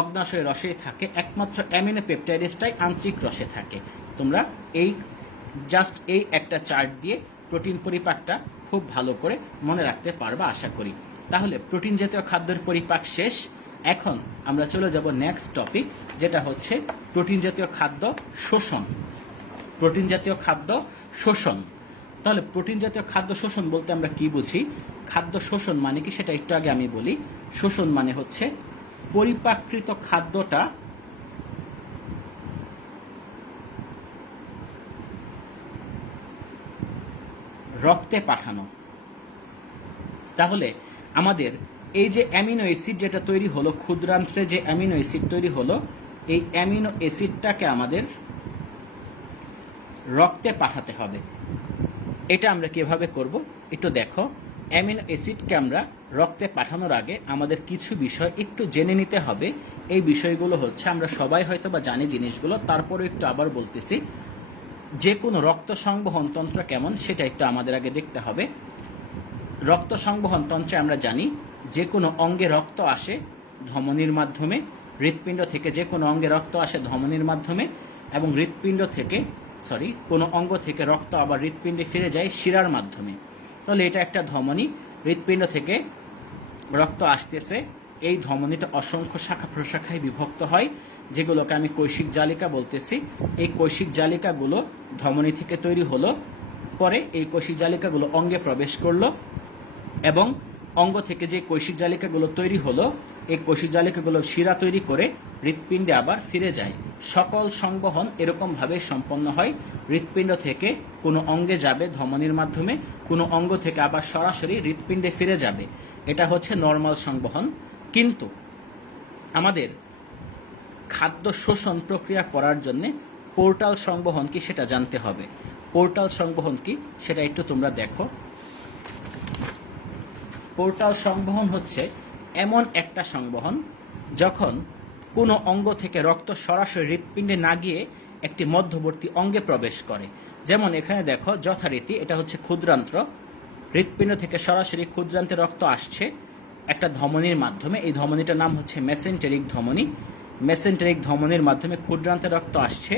অগ্নাশয় রসেই থাকে, একমাত্র অ্যামিনোপেপটাইডেজটাই আন্ত্রিক রসে থাকে। তোমরা এই একটা চার্ট দিয়ে প্রোটিন পরিপাকটা খুব ভালো করে মনে রাখতে পারবা আশা করি। তাহলে প্রোটিন জাতীয় খাদ্যের পরিপাক শেষ। এখন আমরা চলে যাব নেক্সট টপিক, যেটা হচ্ছে প্রোটিন জাতীয় খাদ্য শোষণ। প্রোটিন জাতীয় খাদ্য শোষণ। তাহলে প্রোটিন জাতীয় খাদ্য শোষণ বলতে আমরা কি বুঝি? খাদ্য শোষণ মানে কি সেটা একটু আগে আমি বলি। শোষণ মানে হচ্ছে পরিপাকৃত খাদ্যটা রক্তে পাঠানো। তাহলে আমাদের এই যে অ্যামিনো অ্যাসিড যেটা তৈরি হলো, ক্ষুদ্রান্ত্রে যে অ্যামিনো অ্যাসিড তৈরি হলো, এই অ্যামিনো অ্যাসিডটাকে আমাদের রক্তে পাঠাতে হবে। এটা আমরা কিভাবে করব একটু দেখো। অ্যামিনো অ্যাসিডকে আমরা রক্তে পাঠানোর আগে আমাদের কিছু বিষয় একটু জেনে নিতে হবে। এই বিষয়গুলো হচ্ছে, আমরা সবাই হয়তো বা জানি জিনিসগুলো, তারপরে একটু আবার বলতেছি। যে কোনো রক্ত সংবহন তন্ত্র কেমন সেটা একটু আমাদের আগে দেখতে হবে। রক্ত সংবহন তন্ত্রে আমরা জানি যে কোনো অঙ্গে রক্ত আসে ধমনীর মাধ্যমে, হৃৎপিণ্ড থেকে যে কোনো অঙ্গে রক্ত আসে ধমনীর মাধ্যমে, এবং কোনো অঙ্গ থেকে রক্ত আবার হৃৎপিণ্ডে ফিরে যায় শিরার মাধ্যমে। তাহলে এটা একটা ধমনী, হৃৎপিণ্ড থেকে রক্ত আসতেছে, এই ধমনীটা অসংখ্য শাখা প্রশাখায় বিভক্ত হয়, যেগুলোকে আমি কৈশিক জালিকা বলতেছি। এই কৈশিক জালিকাগুলো ধমনী থেকে তৈরি হলো, পরে এই কৈশিক জালিকাগুলো অঙ্গে প্রবেশ করলো, এবং অঙ্গ থেকে যে কৈশিক জালিকাগুলো তৈরি হলো, এই কৈশিক জালিকাগুলো শিরা তৈরি করে হৃৎপিণ্ডে আবার ফিরে যায়। সকল সংবহন এরকমভাবে সম্পন্ন হয়। হৃৎপিণ্ড থেকে কোনো অঙ্গে যাবে ধমনীর মাধ্যমে, কোনো অঙ্গ থেকে আবার সরাসরি হৃৎপিণ্ডে ফিরে যাবে। এটা হচ্ছে নর্মাল সংবহন। কিন্তু আমাদের খাদ্য শোষণ প্রক্রিয়া করার জন্য পোর্টাল সংবহন কি সেটা জানতে হবে। পোর্টাল সংবহন কি সেটা একটু তোমরা দেখো। পোর্টাল সংবহন হচ্ছে এমন একটা সংবহন যখন কোনো অঙ্গ থেকে রক্ত সরাসরি হৃৎপিণ্ডে না গিয়ে একটি মধ্যবর্তী অঙ্গে প্রবেশ করে। যেমন এখানে দেখো, যথারীতি এটা হচ্ছে ক্ষুদ্রান্ত্র, হৃৎপিণ্ড থেকে সরাসরি ক্ষুদ্রান্তে রক্ত আসছে একটা ধমনীর মাধ্যমে। এই ধমনীটার নাম হচ্ছে মেসেন্টেরিক ধমনী। মেসেন্টেরিক ধমনীর মাধ্যমে ক্ষুদ্রান্তে রক্ত আসছে।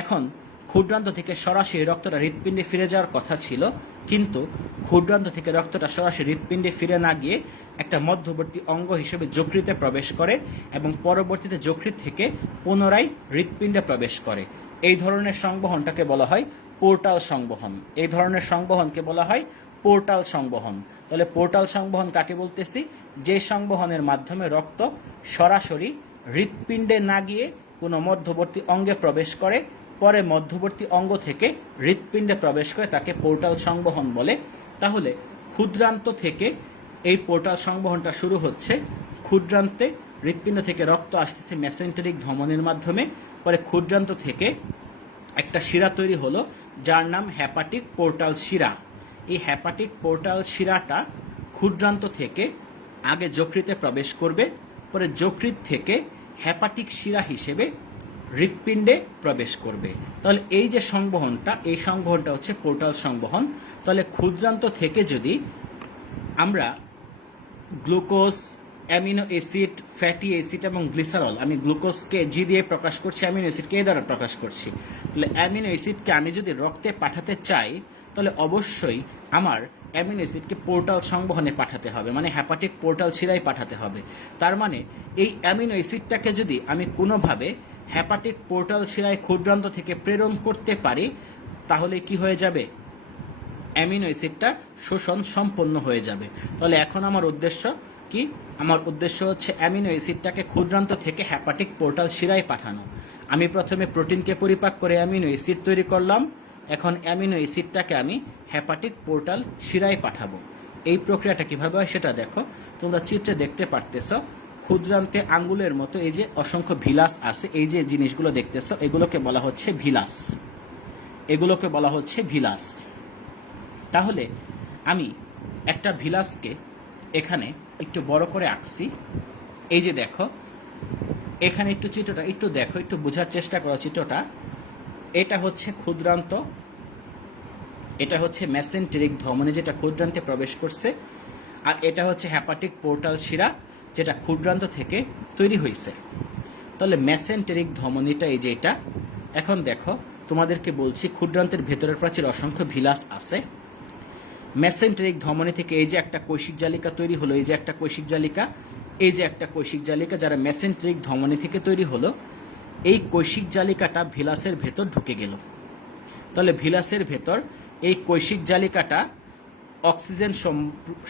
এখন ক্ষুদ্রান্ত থেকে সরাসরি রক্তটা হৃৎপিণ্ডে ফিরে যাওয়ার কথা ছিল, কিন্তু ক্ষুদ্রান্ত থেকে রক্তটা সরাসরি হৃৎপিণ্ডে ফিরে না গিয়ে একটা মধ্যবর্তী অঙ্গ হিসেবে যকৃতে প্রবেশ করে, এবং পরবর্তীতে যকৃত থেকে পুনরায় হৃৎপিণ্ডে প্রবেশ করে। এই ধরনের সংবহনটাকে বলা হয় পোর্টাল সংবহন। এই ধরনের সংবহনকে বলা হয় পোর্টাল সংবহন। তাহলে পোর্টাল সংবহন কাকে বলতেছি? যে সংবহনের মাধ্যমে রক্ত সরাসরি হৃৎপিণ্ডে না গিয়ে কোনো মধ্যবর্তী অঙ্গে প্রবেশ করে, পরে মধ্যবর্তী অঙ্গ থেকে হৃৎপিণ্ডে প্রবেশ করে, তাকে পোর্টাল সংবহন বলে। তাহলে ক্ষুদ্রান্ত থেকে এই পোর্টাল সংবহনটা শুরু হচ্ছে। ক্ষুদ্রান্তে হৃৎপিণ্ড থেকে রক্ত আসতেছে মেসেন্টেরিক ধমনীর মাধ্যমে, পরে ক্ষুদ্রান্ত থেকে একটা শিরা তৈরি হলো যার নাম হেপাটিক পোর্টাল শিরা। এই হেপাটিক পোর্টাল শিরাটা ক্ষুদ্রান্ত থেকে আগে যকৃতে প্রবেশ করবে, পরে যকৃৎ থেকে হেপাটিক শিরা হিসেবে হৃৎপিণ্ডে প্রবেশ করবে। তাহলে এই যে সংবহনটা, এই সংবহনটা হচ্ছে পোর্টাল সংবহন। তাহলে ক্ষুদ্রান্ত থেকে যদি আমরা glucose, amino acid, fatty acid এবং গ্লিসারল, আমি গ্লুকোজকে জি দিয়ে প্রকাশ করছি, অ্যামিনো অ্যাসিডকে এ দ্বারা প্রকাশ করছি। তাহলে অ্যামিনো অ্যাসিডকে আমি যদি রক্তে পাঠাতে চাই তাহলে অবশ্যই আমার অ্যামিনো অ্যাসিডকে পোর্টাল সংবহনে পাঠাতে হবে, মানে হেপাটিক পোর্টাল শিরায় পাঠাতে হবে। তার মানে এই অ্যামিনো অ্যাসিডটাকে যদি আমি কোনোভাবে হেপাটিক পোর্টাল শিরায় ক্ষুদ্রান্ত থেকে প্রেরণ করতে পারি তাহলে কি হয়ে যাবে? অ্যামিনো অ্যাসিডটা শোষণ সম্পন্ন হয়ে যাবে। তাহলে এখন আমার উদ্দেশ্য কি? আমার উদ্দেশ্য হচ্ছে অ্যামিনো অ্যাসিডটাকে ক্ষুদ্রান্ত থেকে হেপাটিক পোর্টাল শিরায় পাঠানো। আমি প্রথমে প্রোটিনকে পরিপাক করে অ্যামিনো অ্যাসিড তৈরি করলাম, এখন অ্যামিনো অ্যাসিডটাকে আমি হেপাটিক পোর্টাল শিরায় পাঠাবো। এই প্রক্রিয়াটা কিভাবে হয় সেটা দেখো। তোমরা চিত্রে দেখতে পারতেছো ক্ষুদ্রান্তে আঙ্গুলের মতো এই যে অসংখ্য ভিলাস আছে, এই যে জিনিসগুলো দেখতেছো এগুলোকে বলা হচ্ছে ভিলাস, এগুলোকে বলা হচ্ছে ভিলাস। তাহলে আমি একটা ভিলাসকে এখানে একটু বড় করে আঁকছি। এই যে দেখো এখানে একটু চিত্রটা একটু দেখো, একটু বোঝার চেষ্টা করো চিত্রটা। এটা হচ্ছে ক্ষুদ্রান্ত, এটা হচ্ছে মেসেন্টেরিক ধমনী যেটা ক্ষুদ্রান্তে প্রবেশ করছে, আর এটা হচ্ছে হেপাটিক পোর্টাল শিরা যেটা ক্ষুদ্রান্ত থেকে তৈরি হয়েছে। তাহলে মেসেন্টেরিক ধমনীটা এই যে এটা। এখন দেখো তোমাদেরকে বলছি ক্ষুদ্রান্তের ভেতরের প্রাচীর অসংখ্য ভিলাস আছে। মেসেন্টেরিক ধমনী থেকে এই যে একটা কৈশিক জালিকা তৈরি হলো, এই যে একটা কৈশিক জালিকা, এই যে একটা কৈশিক জালিকা যারা মেসেন্টেরিক ধমনী থেকে তৈরি হলো, এই কৈশিক জালিকাটা ভিলাসের ভেতর ঢুকে গেল। তাহলে ভিলাসের ভেতর এই কৈশিক জালিকাটা অক্সিজেন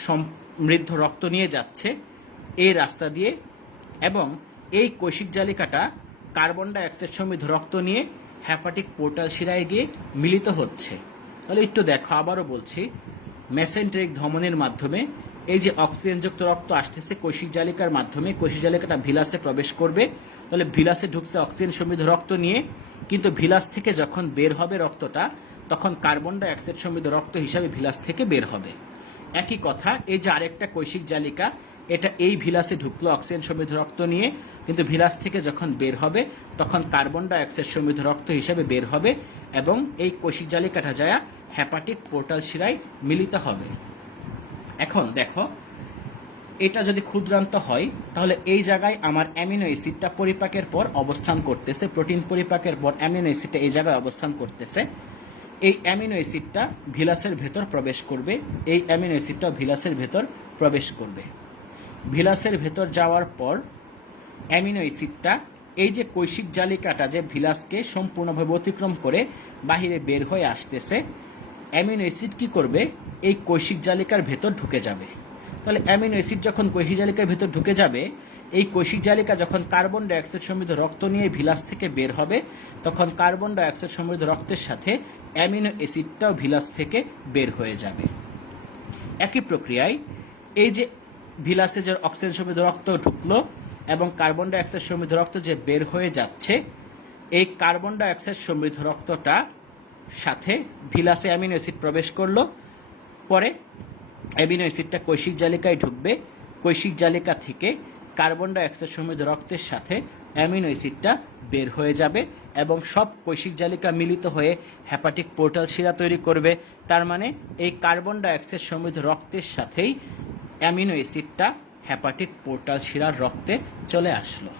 সমৃদ্ধ রক্ত নিয়ে যাচ্ছে এই রাস্তা দিয়ে, এবং এই কৈশিক জালিকাটা কার্বন ডাই অক্সাইড সমৃদ্ধ রক্ত নিয়ে হেপাটিক পোর্টাল শিরায় গিয়ে মিলিত হচ্ছে। তাহলে একটু দেখো, আবারও বলছি, মেসেন্টেরিক ধমনীর মাধ্যমে এই যে অক্সিজেনযুক্ত রক্ত আসতেছে কৈশিক জালিকার মাধ্যমে, কৈশিক জালিকাটা ভিলাসে প্রবেশ করবে। তাহলে ভিলাসে ঢুকছে অক্সিজেন সমৃদ্ধ রক্ত নিয়ে, কিন্তু ভিলাস থেকে যখন বের হবে রক্তটা তখন কার্বন ডাই অক্সাইড সমৃদ্ধ রক্ত হিসাবে ভিলাস থেকে বের হবে। একই কথা এই যে আরেকটা কৈশিক জালিকা, এটা এই ভিলাসে ঢুকলো অক্সিজেন সমৃদ্ধ রক্ত নিয়ে, কিন্তু ভিলাস থেকে যখন বের হবে তখন কার্বন ডাই অক্সাইড সমৃদ্ধ রক্ত হিসাবে বের হবে, এবং এই কৈশিক জালিকাটা যায় হেপাটিক পোর্টাল শিরায় মিলিত হবে। এখন দেখো এটা যদি ক্ষুদ্রান্ত হয় তাহলে এই জায়গায় আমার অ্যামিনো অ্যাসিডটা পরিপাকের পর অবস্থান করতেছে, প্রোটিন পরিপাকের পর অ্যামিনো অ্যাসিডটা এই জায়গায় অবস্থান করতেছে। এই অ্যামিনো অ্যাসিডটা ভিলাসের ভেতর প্রবেশ করবে, এই অ্যামিনো অ্যাসিডটা ভিলাসের ভেতর প্রবেশ করবে। ভিলাসের ভেতর যাওয়ার পর অ্যামিনো অ্যাসিডটা এই যে কৈশিক জালিকাটা যে ভিলাসকে সম্পূর্ণভাবে অতিক্রম করে বাহিরে বের হয়ে আসতেছে, অ্যামিনো অ্যাসিড কি করবে? এই কৈশিক জালিকার ভেতর ঢুকে যাবে। তাহলে অ্যামিনো অ্যাসিড যখন কৈশিক জালিকার ভেতর ঢুকে যাবে, এই কৈশিক জালিকা যখন কার্বন ডাই অক্সাইড সমৃদ্ধ রক্ত নিয়ে ভিলাস থেকে বের হবে তখন কার্বন ডাই অক্সাইড সমৃদ্ধ রক্তের সাথে অ্যামিনো অ্যাসিডটাও ভিলাস থেকে বের হয়ে যাবে। একই প্রক্রিয়ায় এই যে ভিলাসে যে অক্সিজেন সমৃদ্ধ রক্ত ঢুকলো এবং কার্বন ডাই অক্সাইড সমৃদ্ধ রক্ত যে বের হয়ে যাচ্ছে, এই কার্বন ডাই অক্সাইড সমৃদ্ধ রক্তটা সাথে ভিলাসে অ্যামিনো অ্যাসিড প্রবেশ করলো, পরে অ্যামিনো অ্যাসিডটা কৈশিক জালিকায় ঢুকবে, কৈশিক জালিকা থেকে কার্বন ডাই অক্সাইড সমৃদ্ধ রক্তের সাথে অ্যামিনো অ্যাসিডটা বের হয়ে যাবে এবং সব কৈশিক জালিকা মিলিত হয়ে হেপাটিক পোর্টাল শিরা তৈরি করবে। তার মানে এই কার্বন ডাই অক্সাইড সমৃদ্ধ রক্তের সাথেই অ্যামিনো অ্যাসিডটা হেপাটিক পোর্টাল শিরার রক্তে চলে আসলো।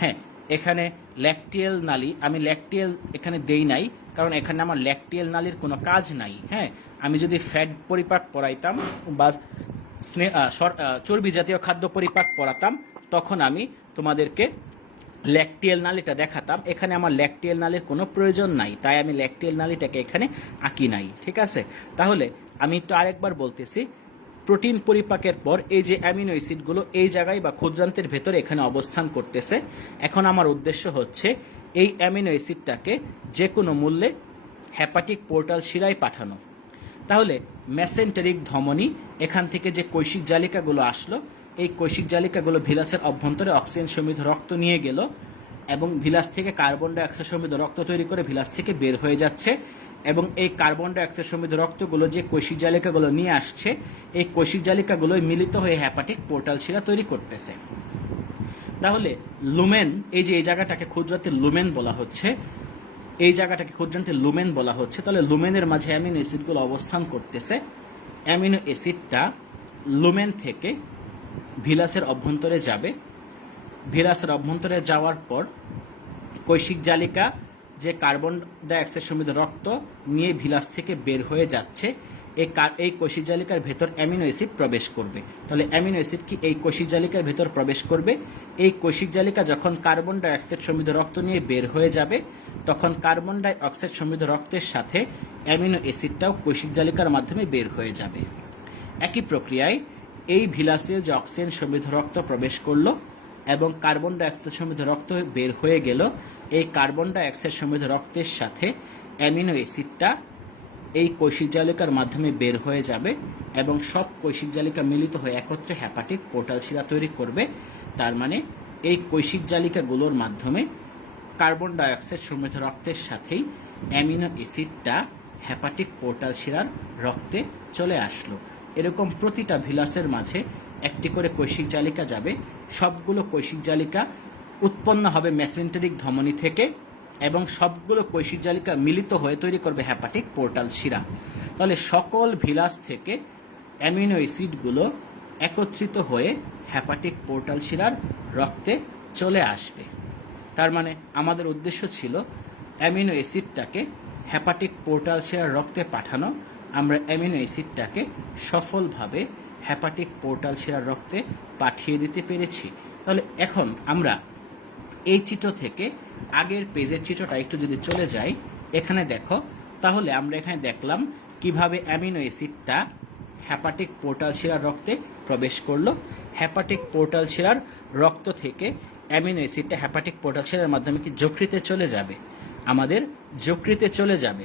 হ্যাঁ, এখানে ল্যাকটিয়াল নালী, আমি ল্যাকটিয়াল এখানে দেই নাই কারণ এখানে আমার ল্যাকটিয়াল নালীর কোনো কাজ নাই। হ্যাঁ, আমি যদি ফ্যাট পরিপাক পড়াইতাম বা চর্বি জাতীয় খাদ্য পরিপাক পড়াতাম তখন আমি তোমাদেরকে ল্যাকটিয়াল নালীটা দেখাতাম। এখানে আমার ল্যাকটিয়াল নালীর কোনো প্রয়োজন নাই, তাই আমি ল্যাকটিয়াল নালীটাকে এখানে আঁকি নাই। ঠিক আছে, তাহলে আমি একটু আরেকবার বলতেছি, প্রোটিন পরিপাকের পর এই যে অ্যামিনো অ্যাসিডগুলো এই জায়গায় বা ক্ষুদ্রান্তের ভেতরে এখানে অবস্থান করতেছে। এখন আমার উদ্দেশ্য হচ্ছে এই অ্যামিনো অ্যাসিডটাকে যে কোনো মূল্যে হেপাটিক পোর্টাল শিরায় পাঠানো। তাহলে মেসেন্টেরিক ধমনী এখান থেকে যে কৈশিক জালিকাগুলো আসলো, এই কৈশিক জালিকাগুলো ভিলাসের অভ্যন্তরে অক্সিজেন সমৃদ্ধ রক্ত নিয়ে গেল, এবং ভিলাস থেকে কার্বন ডাই অক্সাইড সমৃদ্ধ রক্ত তৈরি করে ভিলাস থেকে বের হয়ে যাচ্ছে, এবং এই কার্বন ডাই অক্সাইড সমৃদ্ধ রক্তগুলো যে কৈশিক জালিকাগুলো নিয়ে আসছে, এই কৈশিক জালিকাগুলো মিলিত হয়ে হেপাটিক পোর্টাল শিরা তৈরি করতেছে। তাহলে লুমেন, এই যে এই জায়গাটাকে ক্ষুদ্রান্তের লুমেন বলা হচ্ছে, এই জায়গাটাকে ক্ষুদ্রান্তের লুমেন বলা হচ্ছে। তাহলে লুমেনের মাঝে অ্যামিনো অ্যাসিডগুলো অবস্থান করতেছে। অ্যামিনো অ্যাসিডটা লুমেন থেকে ভিলাসের অভ্যন্তরে যাবে। ভিলাসের অভ্যন্তরে যাওয়ার পর কৈশিক জালিকা যে কার্বন ডাই অক্সাইড সমৃদ্ধ রক্ত নিয়ে ভিলাস থেকে বের হয়ে যাচ্ছে, এই কৈশিক জালিকার ভেতর অ্যামিনো অ্যাসিড প্রবেশ করবে। তাহলে অ্যামিনো অ্যাসিড কি এই কৈশিক জালিকার ভেতর প্রবেশ করবে। এই কৈশিক জালিকা যখন কার্বন ডাই অক্সাইড সমৃদ্ধ রক্ত নিয়ে বের হয়ে যাবে, তখন কার্বন ডাই অক্সাইড সমৃদ্ধ রক্তের সাথে অ্যামিনো অ্যাসিডটাও কৈশিক জালিকার মাধ্যমে বের হয়ে যাবে। একই প্রক্রিয়ায় এই ভিলাসে যে অক্সিজেন সমৃদ্ধ রক্ত প্রবেশ করলো এবং কার্বন ডাই অক্সাইড সমৃদ্ধ রক্ত বের হয়ে গেল, এই কার্বন ডাই অক্সাইড সমৃদ্ধ রক্তের সাথে অ্যামিনো অ্যাসিডটা এই কৈশিক জালিকার মাধ্যমে বের হয়ে যাবে এবং সব কৈশিক জালিকা মিলিত হয়ে একত্রে হেপাটিক পোর্টাল শিরা তৈরি করবে। তার মানে এই কৈশিক জালিকাগুলোর মাধ্যমে কার্বন ডাই অক্সাইড সমৃদ্ধ রক্তের সাথেই অ্যামিনো অ্যাসিডটা হেপাটিক পোর্টাল শিরার রক্তে চলে আসলো। এরকম প্রতিটা ভিলাসের মাঝে একটি করে কৈশিক জালিকা যাবে। সবগুলো কৈশিক জালিকা উৎপন্ন হবে মেসেন্টেরিক ধমনী থেকে এবং সবগুলো কৈশিক জালিকা মিলিত হয়ে তৈরি করবে হেপাটিক পোর্টাল শিরা। তাহলে সকল ভিলাস থেকে অ্যামিনো অ্যাসিডগুলো একত্রিত হয়ে হেপাটিক পোর্টাল শিরার রক্তে চলে আসবে। তার মানে আমাদের উদ্দেশ্য ছিল অ্যামিনো অ্যাসিডটাকে হেপাটিক পোর্টাল শিরার রক্তে পাঠানো। আমরা অ্যামিনো অ্যাসিডটাকে সফলভাবে হেপাটিক পোর্টাল শিরার রক্তে পাঠিয়ে দিতে পেরেছি। তাহলে এখন আমরা এই চিত্র থেকে আগের পেজের চিত্রটা একটু যদি চলে যাই, এখানে দেখো, তাহলে আমরা এখানে দেখলাম কিভাবে অ্যামিনো অ্যাসিডটা হেপাটিক পোর্টাল শিরার রক্তে প্রবেশ করলো। হেপাটিক পোর্টাল শিরার রক্ত থেকে অ্যামিনো অ্যাসিডটা হেপাটিক পোর্টাল শিরার মাধ্যমে কি যকৃতে চলে যাবে, আমাদের যকৃতে চলে যাবে।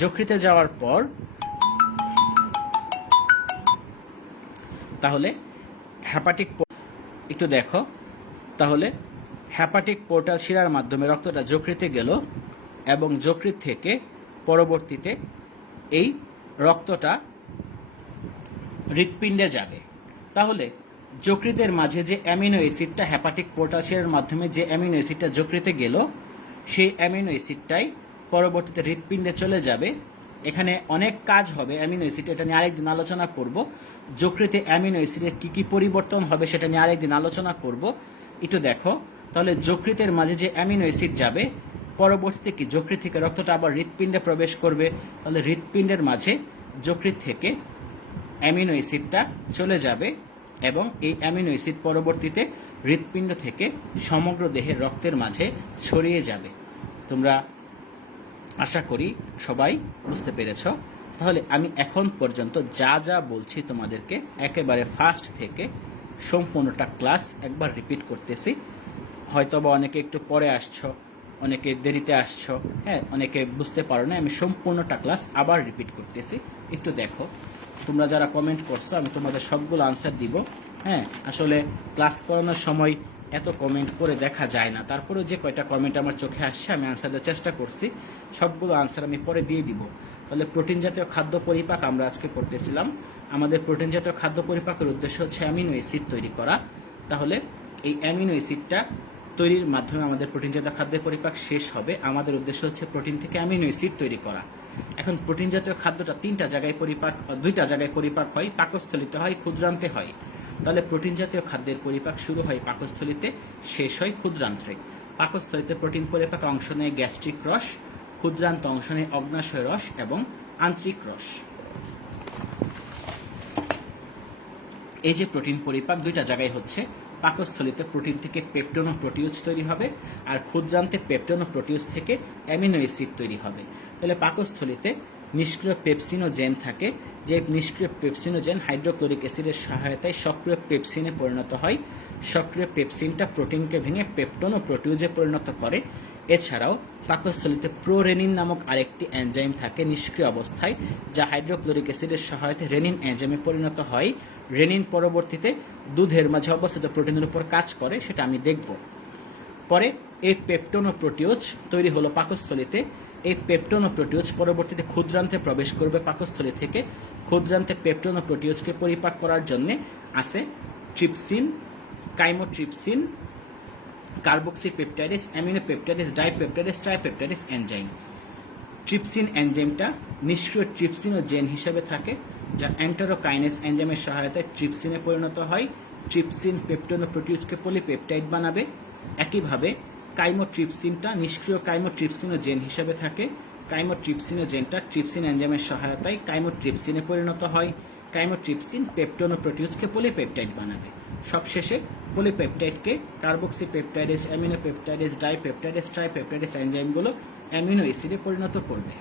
যকৃতে যাওয়ার পর তাহলে হেপাটিক, একটু দেখো, তাহলে হেপাটিক পোর্টাল শিরার মাধ্যমে রক্তটা যকৃতে গেল এবং যকৃত থেকে পরবর্তীতে এই রক্তটা হৃৎপিণ্ডে যাবে। তাহলে যকৃতের মাঝে যে অ্যামিনো অ্যাসিডটা হেপাটিক পোর্টাল শিরার মাধ্যমে যে অ্যামিনো অ্যাসিডটা যকৃতে গেল, সেই অ্যামিনো অ্যাসিডটাই পরবর্তীতে হৃৎপিণ্ডে চলে যাবে। এখানে অনেক কাজ হবে অ্যামিনো অ্যাসিড, এটা নিয়ে আরেকদিন আলোচনা করব। যকৃতে অ্যামিনো অ্যাসিডের কী কী পরিবর্তন হবে সেটা নিয়ে আরেকদিন আলোচনা করব। একটু দেখো, তাহলে যকৃতের মাঝে যে অ্যামিনো অ্যাসিড যাবে, পরবর্তীতে কি যকৃত থেকে রক্তটা আবার হৃৎপিণ্ডে প্রবেশ করবে। তাহলে হৃৎপিণ্ডের মাঝে যকৃত থেকে অ্যামিনো অ্যাসিডটা চলে যাবে এবং এই অ্যামিনো অ্যাসিড পরবর্তীতে হৃৎপিণ্ড থেকে সমগ্র দেহের রক্তের মাঝে ছড়িয়ে যাবে। তোমরা আশা করি সবাই বুঝতে পেরেছ। তাহলে আমি এখন পর্যন্ত যা যা বলছি তোমাদেরকে একেবারে ফার্স্ট থেকে সম্পূর্ণটা ক্লাস একবার রিপিট করতেছি। হয়তোবা অনেকে একটু পরে আসছো, অনেকে দেরিতে আসছো, হ্যাঁ, অনেকে বুঝতে পারো না। আমি সম্পূর্ণটা ক্লাস আবার রিপিট করতেছি, একটু দেখো। তোমরা যারা কমেন্ট করছো আমি তোমাদের সবগুলো আনসার দিব। হ্যাঁ, আসলে ক্লাস করানোর সময় এত কমেন্ট করে দেখা যায় না, তারপরেও যে কয়টা কমেন্ট আমার চোখে আসছে আমি আনসার দেওয়ার চেষ্টা করছি। সবগুলো আনসার আমি পরে দিয়ে দিব। তাহলে প্রোটিন জাতীয় খাদ্য পরিপাক আমরা আজকে করতেছিলাম। আমাদের প্রোটিন জাতীয় খাদ্য পরিপাকের উদ্দেশ্য হচ্ছে অ্যামিনো অ্যাসিড তৈরি করা। তাহলে এই অ্যামিনো অ্যাসিডটা তৈরির মাধ্যমে আমাদের প্রোটিন জাতীয় খাদ্যের পরিপাক শেষ হবে। আমাদের উদ্দেশ্য হচ্ছে প্রোটিন থেকে অ্যামিনো অ্যাসিড তৈরি করা। এখন প্রোটিন জাতীয় খাদ্যটা দুইটা জায়গায় পরিপাক হয়, পাকস্থলিতে হয়, ক্ষুদ্রান্তে হয়। তাহলে প্রোটিন জাতীয় খাদ্যের পরিপাক শুরু হয় পাকস্থলিতে, শেষ হয় ক্ষুদ্রান্তে। পাকস্থলিতে প্রোটিন পরিপাকে অংশ নেয় গ্যাস্ট্রিক রস, ক্ষুদ্রান্ত অংশ নেয় অগ্নাশয় রস এবং আন্ত্রিক রস। এই যে প্রোটিন পরিপাক দুইটা জায়গায় হচ্ছে, পাকস্থলিতে প্রোটিন থেকে পেপটোন ও প্রোটিউজ তৈরি হবে আর ক্ষুদ্রান্তে পেপটোন ও প্রোটিউজ থেকে অ্যামিনো অ্যাসিড তৈরি হবে। তাহলে পাকস্থলিতে নিষ্ক্রিয় পেপসিনোজেন থাকে, যে নিষ্ক্রিয় পেপসিনোজেন হাইড্রোক্লোরিক অ্যাসিডের সহায়তায় সক্রিয় পেপসিনে পরিণত হয়। সক্রিয় পেপসিনটা প্রোটিনকে ভেঙে পেপটোন ও প্রোটিউজে পরিণত করে। এছাড়াও পাকস্থলিতে প্রোরেনিন নামক আরেকটি এনজাইম থাকে নিষ্ক্রিয় অবস্থায়, যা হাইড্রোক্লোরিক অ্যাসিডের সহায়তায় রেনিন এনজাইমে পরিণত হয়। রেনিন পরবর্তীতে দুধের মাঝে অবস্থিত প্রোটিনের উপর কাজ করে, সেটা আমি দেখব। পরে এই পেপটোনোপ্রোটিওজ তৈরি হলো পাকস্থলীতে। এই পেপটোনোপ্রোটিওজ পরবর্তীতে ক্ষুদ্রান্তে প্রবেশ করবে পাকস্থলী থেকে। ক্ষুদ্রান্তে পেপটোনোপ্রোটিওজকে পরিপাক করার জন্য আছে trypsin, chymotrypsin, carboxypeptidase, aminopeptidase, dipeptidase, tripeptidase enzyme. Trypsin এনজাইমটা নিষ্ক্রিয় ট্রিপসিনোজেন হিসেবে থাকে, যা এন্টেরোকাইনেজ এনজাইমের সহায়তায় ট্রিপসিনে পরিণত হয়। ট্রিপসিন পেপটোনোপ্রোটিওজকে পলিপেপটাইড বানাবে। একইভাবে কাইমোট্রিপসিনটা নিষ্ক্রিয় কাইমোট্রিপসিনোজেন হিসেবে থাকে। কাইমোট্রিপসিনোজেনটা ট্রিপসিন এনজাইমের সহায়তায় কাইমোট্রিপসিনে পরিণত হয়। কাইমোট্রিপসিন পেপটোনোপ্রোটিওজকে পলিপেপটাইড বানাবে। সবশেষে পলিপেপটাইডকে কার্বক্সিপেপটাইডেজ, অ্যামিনোপেপটাইডেজ, ডাইপেপটাইডেজ, ট্রাইপেপটাইডেজ এনজাইমগুলো অ্যামিনো অ্যাসিডে পরিণত করবে।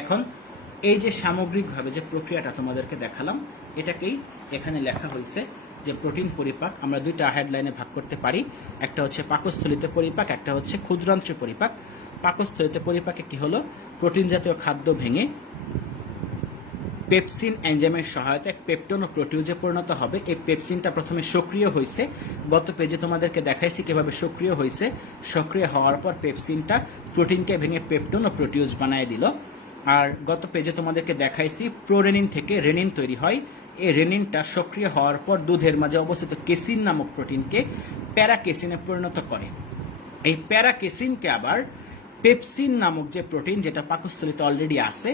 এখন এই যে সামগ্রিকভাবে যে প্রক্রিয়াটা তোমাদেরকে দেখালাম, এটাকেই এখানে লেখা হয়েছে যে প্রোটিন পরিপাক আমরা দুইটা হেডলাইনে ভাগ করতে পারি। একটা হচ্ছে পাকস্থলীতে পরিপাক, একটা হচ্ছে ক্ষুদ্রান্ত্রে পরিপাক। পাকস্থলীতে পরিপাকে কি হলো, প্রোটিন জাতীয় খাদ্য ভেঙে পেপসিন এনজাইমের সহায়তায় পেপটোনোপ্রোটিওজে পরিণত হবে। এই পেপসিনটা প্রথমে সক্রিয় হয়েছে, গত পেজে তোমাদেরকে দেখাইছি কিভাবে সক্রিয় হয়েছে। সক্রিয় হওয়ার পর পেপসিনটা প্রোটিনকে ভেঙে পেপটোনোপ্রোটিওজ বানিয়ে দিল। আর গত পেজে তোমাদেরকে দেখাইছি প্রোরেনিন থেকে রেনিন তৈরি হয়। এই রেনিনটা সক্রিয় হওয়ার পর দুধের মাঝে অবস্থিত কেসিন নামক প্রোটিনকে প্যারাকেসিনে পরিণত করে। এই প্যারাকেসিনকে আবার পেপসিন নামক যে প্রোটিন, যেটা পাকস্থলীতে অলরেডি আছে,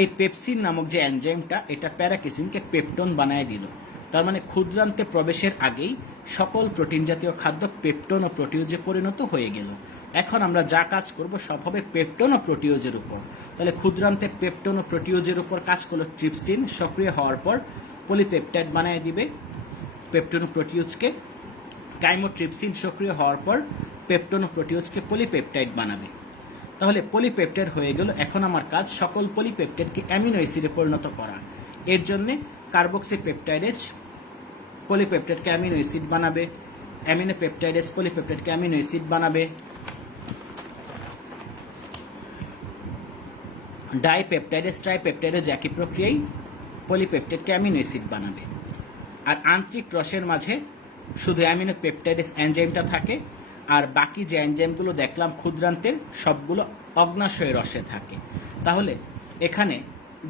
এই পেপসিন নামক যে এনজাইমটা, এটা প্যারাকেসিনকে পেপটোন বানায় দিল। তার মানে ক্ষুদ্রান্তে প্রবেশের আগেই সকল প্রোটিন জাতীয় খাদ্য পেপটোনোপ্রোটিওজে পরিণত হয়ে গেল। এখন আমরা যা কাজ করব সব হবে পেপটোনোপ্রোটিওজের উপর। তাহলে ক্ষুদ্রান্তে পেপটোনোপ্রোটিওজের উপর কাজ করলো ট্রিপসিন, সক্রিয় হওয়ার পর পলিপেপটাইড বানিয়ে দিবে পেপটোনোপ্রোটিওজকে। কাইমোট্রিপসিন সক্রিয় হওয়ার পর পেপটোনোপ্রোটিওজকে পলিপেপটাইড বানাবে। তাহলে পলিপেপটাইড হয়ে গেল। এখন আমার কাজ সকল পলিপেপটাইডকে অ্যামিনো অ্যাসিডে পরিণত করা। এর জন্য কার্বক্সিপেপটাইডেজ পলিপেপটাইডকে অ্যামিনো অ্যাসিড বানাবে, অ্যামিনোপেপটাইডেজ পলিপেপটাইডকে অ্যামিনো অ্যাসিড বানাবে, ডাইপেপটাইডেজ ট্রাইপেপটাইডেজ একই প্রক্রিয়ায় পলিপেপটাইডকে অ্যামিনো অ্যাসিড বানাবে। আর আন্তরিক রসের মাঝে শুধু অ্যামিনোপেপটাইডেজ এনজাইমটা থাকে, আর বাকি যে এনজাইমগুলো দেখলাম ক্ষুদ্রান্তের, সবগুলো অগ্নাশয় রসে থাকে। তাহলে এখানে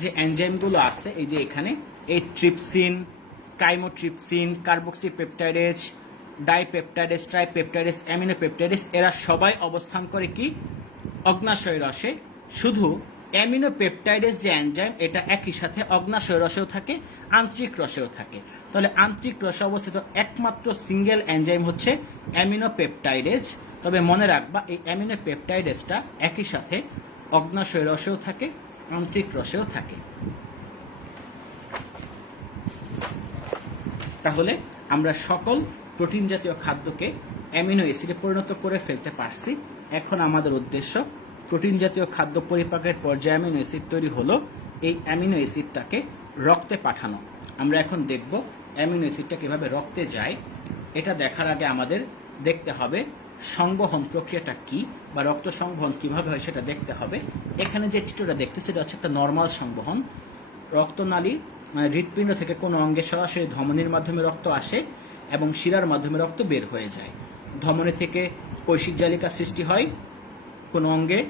যে এনজাইমগুলো আছে, এই যে এখানে এই trypsin, chymotrypsin, carboxypeptidase, dipeptidase, tripeptidase, aminopeptidase, এরা সবাই অবস্থান করে কি অগ্নাশয় রসে। শুধু অ্যামিনোপেপটাইডেজ যে এনজাইম, এটা একই সাথে অগ্নাশয় রসেও থাকে, আন্তরিক রসেও থাকে। তাহলে আন্তরিক রসে অবস্থিত একমাত্র সিঙ্গেল এনজাইম হচ্ছে অ্যামিনোপেপটাইডেজ। তবে মনে রাখবা এই অ্যামিনোপেপটাইডেজটা একই সাথে অগ্নাশয় রসেও থাকে, আন্তরিক রসেও থাকে। তাহলে আমরা সকল প্রোটিন জাতীয় খাদ্যকে অ্যামিনো অ্যাসিডে পরিণত করে ফেলতে পারছি। এখন আমাদের উদ্দেশ্য প্রোটিন জাতীয় খাদ্য পরিপাকের পর যে অ্যামিনো অ্যাসিড তৈরি হলো, এই অ্যামিনো অ্যাসিডটাকে রক্তে পাঠানো। আমরা এখন দেখব অ্যামিনো অ্যাসিডটা কীভাবে রক্তে যায়। এটা দেখার আগে আমাদের দেখতে হবে সংবহন প্রক্রিয়াটা কি, বা রক্ত সংবহন কিভাবে হয় সেটা দেখতে হবে। এখানে যে চিত্রটা দেখতে, সেটা হচ্ছে একটা নর্মাল সংবহন। রক্তনালী মানে হৃৎপিণ্ড থেকে কোনো অঙ্গে সরাসরি ধমনির মাধ্যমে রক্ত আসে এবং শিরার মাধ্যমে রক্ত বের হয়ে যায়। ধমনী থেকে কৈশিক জালিকা সৃষ্টি হয় কোনো অঙ্গে,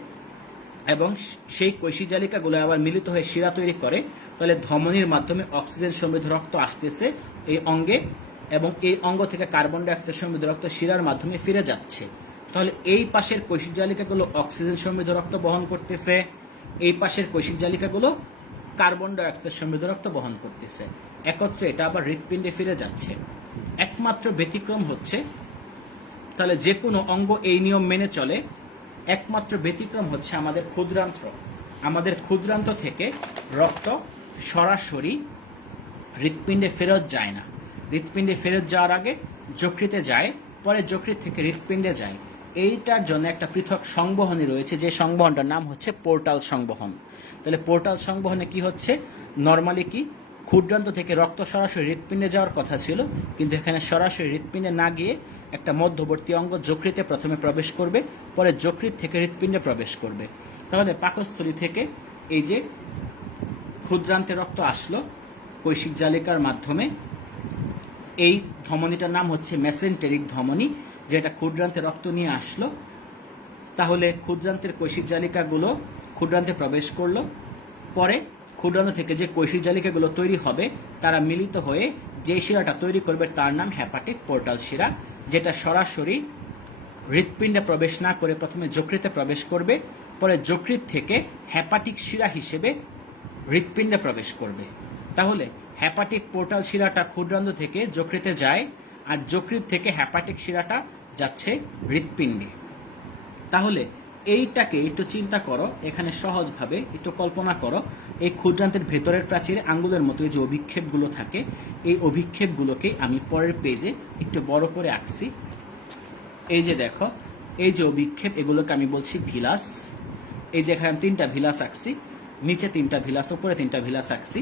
এবং সেই কৈশিক জালিকাগুলো আবার মিলিত হয়ে শিরা তৈরি করে। তাহলে ধমনির মাধ্যমে অক্সিজেন সমৃদ্ধ রক্ত আসতেছে এই অঙ্গে, এবং এই অঙ্গ থেকে কার্বন ডাইঅক্সাইড সমৃদ্ধ রক্ত শিরার মাধ্যমে ফিরে যাচ্ছে। তাহলে এই পাশের কৈশিক জালিকাগুলো অক্সিজেন সমৃদ্ধ রক্ত বহন করতেছে, এই পাশের কৈশিক জালিকাগুলো কার্বন ডাইঅক্সাইড সমৃদ্ধ রক্ত বহন করতেছে। একত্রে এটা আবার হৃৎপিণ্ডে ফিরে যাচ্ছে। একমাত্র ব্যতিক্রম হচ্ছে, তাহলে যে কোনো অঙ্গ এই নিয়ম মেনে চলে, একমাত্র ব্যতিক্রম হচ্ছে আমাদের ক্ষুদ্রান্ত্র। আমাদের ক্ষুদ্রান্ত থেকে রক্ত সরাসরি হৃৎপিণ্ডে ফেরত যায় না। হৃৎপিণ্ডে ফেরত যাওয়ার আগে যকৃতে যায়, পরে যকৃত থেকে হৃৎপিণ্ডে যায়। এইটার জন্য একটা পৃথক সংবহনী রয়েছে, যে সংবহনটার নাম হচ্ছে পোর্টাল সংবহন। তাহলে পোর্টাল সংবহনে কি হচ্ছে, নর্মালি কি ক্ষুদ্রান্ত থেকে রক্ত সরাসরি হৃৎপিণ্ডে যাওয়ার কথা ছিল, কিন্তু এখানে সরাসরি হৃৎপিণ্ডে না গিয়ে একটা মধ্যবর্তী অঙ্গ যকৃতে প্রথমে প্রবেশ করবে, পরে যকৃত থেকে হৃৎপিণ্ডে প্রবেশ করবে। তাহলে পাকস্থলী থেকে এই যে ক্ষুদ্রান্তে রক্ত আসলো কৈশিক জালিকার মাধ্যমে, এই ধমনীটার নাম হচ্ছে মেসেন্টেরিক ধমনী। যেটা ক্ষুদ্রান্তে রক্ত নিয়ে আসলো, তাহলে ক্ষুদ্রান্তের কৈশিক জালিকাগুলো ক্ষুদ্রান্তে প্রবেশ করলো, পরে ক্ষুদ্রান্ত থেকে যে কৈশিক জালিকাগুলো তৈরি হবে তারা মিলিত হয়ে যে শিরাটা তৈরি করবে তার নাম হেপাটিক পোর্টাল শিরা, যেটা সরাসরি হৃৎপিণ্ডে প্রবেশ না করে প্রথমে যকৃতে প্রবেশ করবে, পরে যকৃত থেকে হেপাটিক শিরা হিসেবে হৃৎপিণ্ডে প্রবেশ করবে। তাহলে হেপাটিক পোর্টাল শিরাটা ক্ষুদ্রান্ত থেকে যকৃতে যায়, আর যকৃত থেকে হেপাটিক শিরাটা যাচ্ছে হৃৎপিণ্ডে। তাহলে এইটাকে একটু চিন্তা করো, এখানে সহজভাবে একটু কল্পনা করো, এই ক্ষুদ্রান্তের ভেতরের প্রাচীরে আঙ্গুলের মতো যে অভিক্ষেপগুলো থাকে, এই অভিক্ষেপগুলোকে আমি পরের পেজে একটু বড় করে আঁকছি। এই যে দেখো, এই যে অভিক্ষেপ, এগুলোকে আমি বলছি ভিলাস। এই যে এখানে 3টা ভিলাস আঁকছি, নিচে 3টা ভিলাস, উপরে 3টা ভিলাস আঁকছি।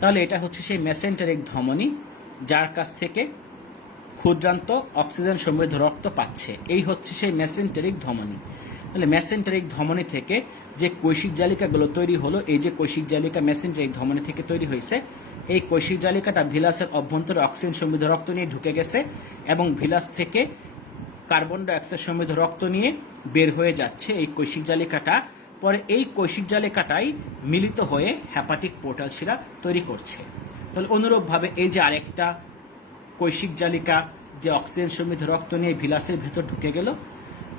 তাহলে এটা হচ্ছে সেই মেসেন্টারিক ধমনী, যার কাছ থেকে ক্ষুদ্রান্ত অক্সিজেন সমৃদ্ধ রক্ত পাচ্ছে। এই হচ্ছে সেই মেসেন্টারিক ধমনী। তাহলে মেসেন্টারিক ধমনী থেকে যে কৈশিক জালিকাগুলো তৈরি হলো, এই যে কৈশিক জালিকা মেসেন্টারিক ধমনী থেকে তৈরি হয়েছে, এই কৈশিক জালিকাটা ভিলাসের অভ্যন্তরে অক্সিজেন সমৃদ্ধ রক্ত নিয়ে ঢুকে গেছে এবং ভিলাস থেকে কার্বন ডাইঅক্সাইড সমৃদ্ধ রক্ত নিয়ে বের হয়ে যাচ্ছে এই কৈশিক জালিকাটা। পরে এই কৈশিক জালিকাটাই মিলিত হয়ে হেপাটিক পোর্টাল শিরা তৈরি করছে। তাহলে অনুরূপভাবে এই যে আরেকটা কৈশিক জালিকা, যে অক্সিজেন সমৃদ্ধ রক্ত নিয়ে ভিলাসের ভেতর ঢুকে গেল,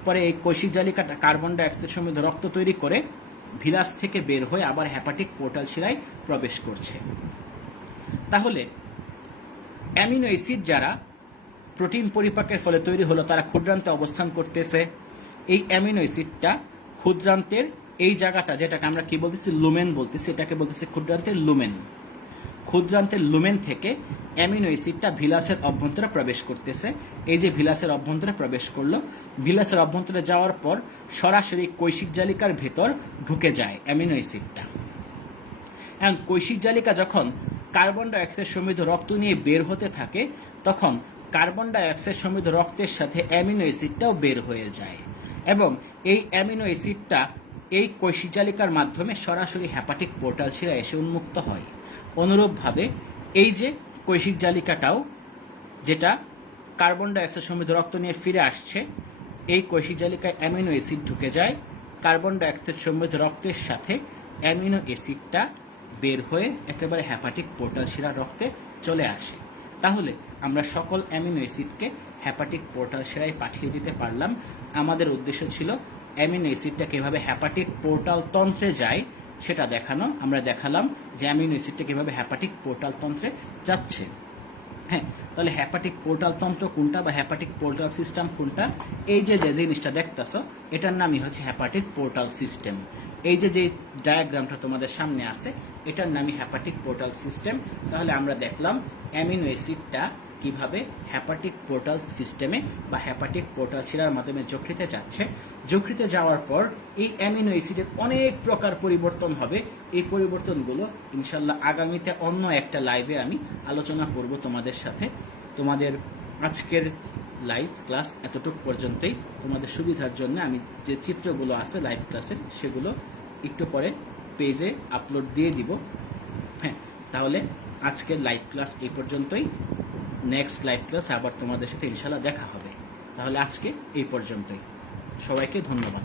পরে এই কৈশিক জালিকাটা কার্বন ডাইঅক্সাইড সমৃদ্ধ রক্ত তৈরি করে ভিলাস থেকে বের হয়ে আবার হেপাটিক পোর্টাল শিরায় প্রবেশ করছে। তাহলে অ্যামিনো অ্যাসিড যারা প্রোটিন পরিপাকের ফলে তৈরি হলো, তারা ক্ষুদ্রান্তে অবস্থান করতেছে। এই অ্যামিনো অ্যাসিডটা ক্ষুদ্রান্তের এই জায়গাটা, যেটাকে আমরা কি বলতেছি, লুমেন বলতেছি, এটাকে বলতেছি ক্ষুদ্রান্তের লুমেন। ক্ষুদ্রান্তের লুমেন থেকে অ্যামিনো অ্যাসিডটা ভিলাসের অভ্যন্তরে প্রবেশ করতেছে। এই যে ভিলাসের অভ্যন্তরে প্রবেশ করলো, ভিলাসের অভ্যন্তরে যাওয়ার পর সরাসরি কৈশিক জালিকার ভেতর ঢুকে যায় অ্যামিনো অ্যাসিডটা। এখন কৈশিক জালিকা যখন কার্বন ডাইঅক্সাইড সমৃদ্ধ রক্ত নিয়ে বের হতে থাকে, তখন কার্বন ডাইঅক্সাইড সমৃদ্ধ রক্তের সাথে অ্যামিনো অ্যাসিডটাও বের হয়ে যায় এবং এই অ্যামিনো অ্যাসিডটা এই কৈশিক জালিকার মাধ্যমে সরাসরি হেপাটিক পোর্টাল শিরা এসে উন্মুক্ত হয়। অনুরূপভাবে এই যে কৈশিক জালিকাটাও, যেটা কার্বন ডাইঅক্সাইড সমৃদ্ধ রক্ত নিয়ে ফিরে আসছে, এই কৈশিক জালিকায় অ্যামিনো অ্যাসিড ঢুকে যায়, কার্বন ডাইঅক্সাইড সমৃদ্ধ রক্তের সাথে অ্যামিনো অ্যাসিডটা বের হয়ে একেবারে হেপাটিক পোর্টাল শিরা রক্তে চলে আসে। তাহলে আমরা সকল অ্যামিনো অ্যাসিডকে হেপাটিক পোর্টাল শিরায় পাঠিয়ে দিতে পারলাম। আমাদের উদ্দেশ্য ছিল অ্যামিনো অ্যাসিডটা কীভাবে হেপাটিক পোর্টাল তন্ত্রে যায় সেটা দেখানো। আমরা দেখালাম যে অ্যামিনো অ্যাসিডটা কীভাবে হেপাটিক পোর্টাল তন্ত্রে যাচ্ছে। হ্যাঁ, তাহলে হেপাটিক পোর্টাল তন্ত্র কোনটা বা হেপাটিক পোর্টাল সিস্টেম কোনটা? এই যে যে জিনিসটা দেখতেছো, এটার নামই হচ্ছে হেপাটিক পোর্টাল সিস্টেম। এই যে যে ডায়াগ্রামটা তোমাদের সামনে আছে, এটার নামই হেপাটিক পোর্টাল সিস্টেম। তাহলে আমরা দেখলাম অ্যামিনো অ্যাসিডটা কিভাবে হেপাটিক পোর্টাল সিস্টেমে বা হেপাটিক পোর্টাল শিরার মাধ্যমে যকৃতে যাচ্ছে। যকৃতে যাওয়ার পর এই অ্যামিনো অ্যাসিডের অনেক প্রকার পরিবর্তন হবে। এই পরিবর্তনগুলো ইনশাল্লাহ আগামীতে অন্য একটা লাইভে আমি আলোচনা করব তোমাদের সাথে। তোমাদের আজকের লাইভ ক্লাস এতটুকু পর্যন্তই। তোমাদের সুবিধার জন্য আমি যে চিত্রগুলো আছে লাইভ ক্লাসের, সেগুলো একটু পরে পেজে আপলোড দিয়ে দিব। হ্যাঁ, তাহলে আজকের লাইভ ক্লাস এই পর্যন্তই। নেক্সট লাইভ ক্লাস আবার তোমাদের সাথে ইনশাল্লাহ দেখা হবে। তাহলে আজকে এই পর্যন্তই। সবাইকে ধন্যবাদ।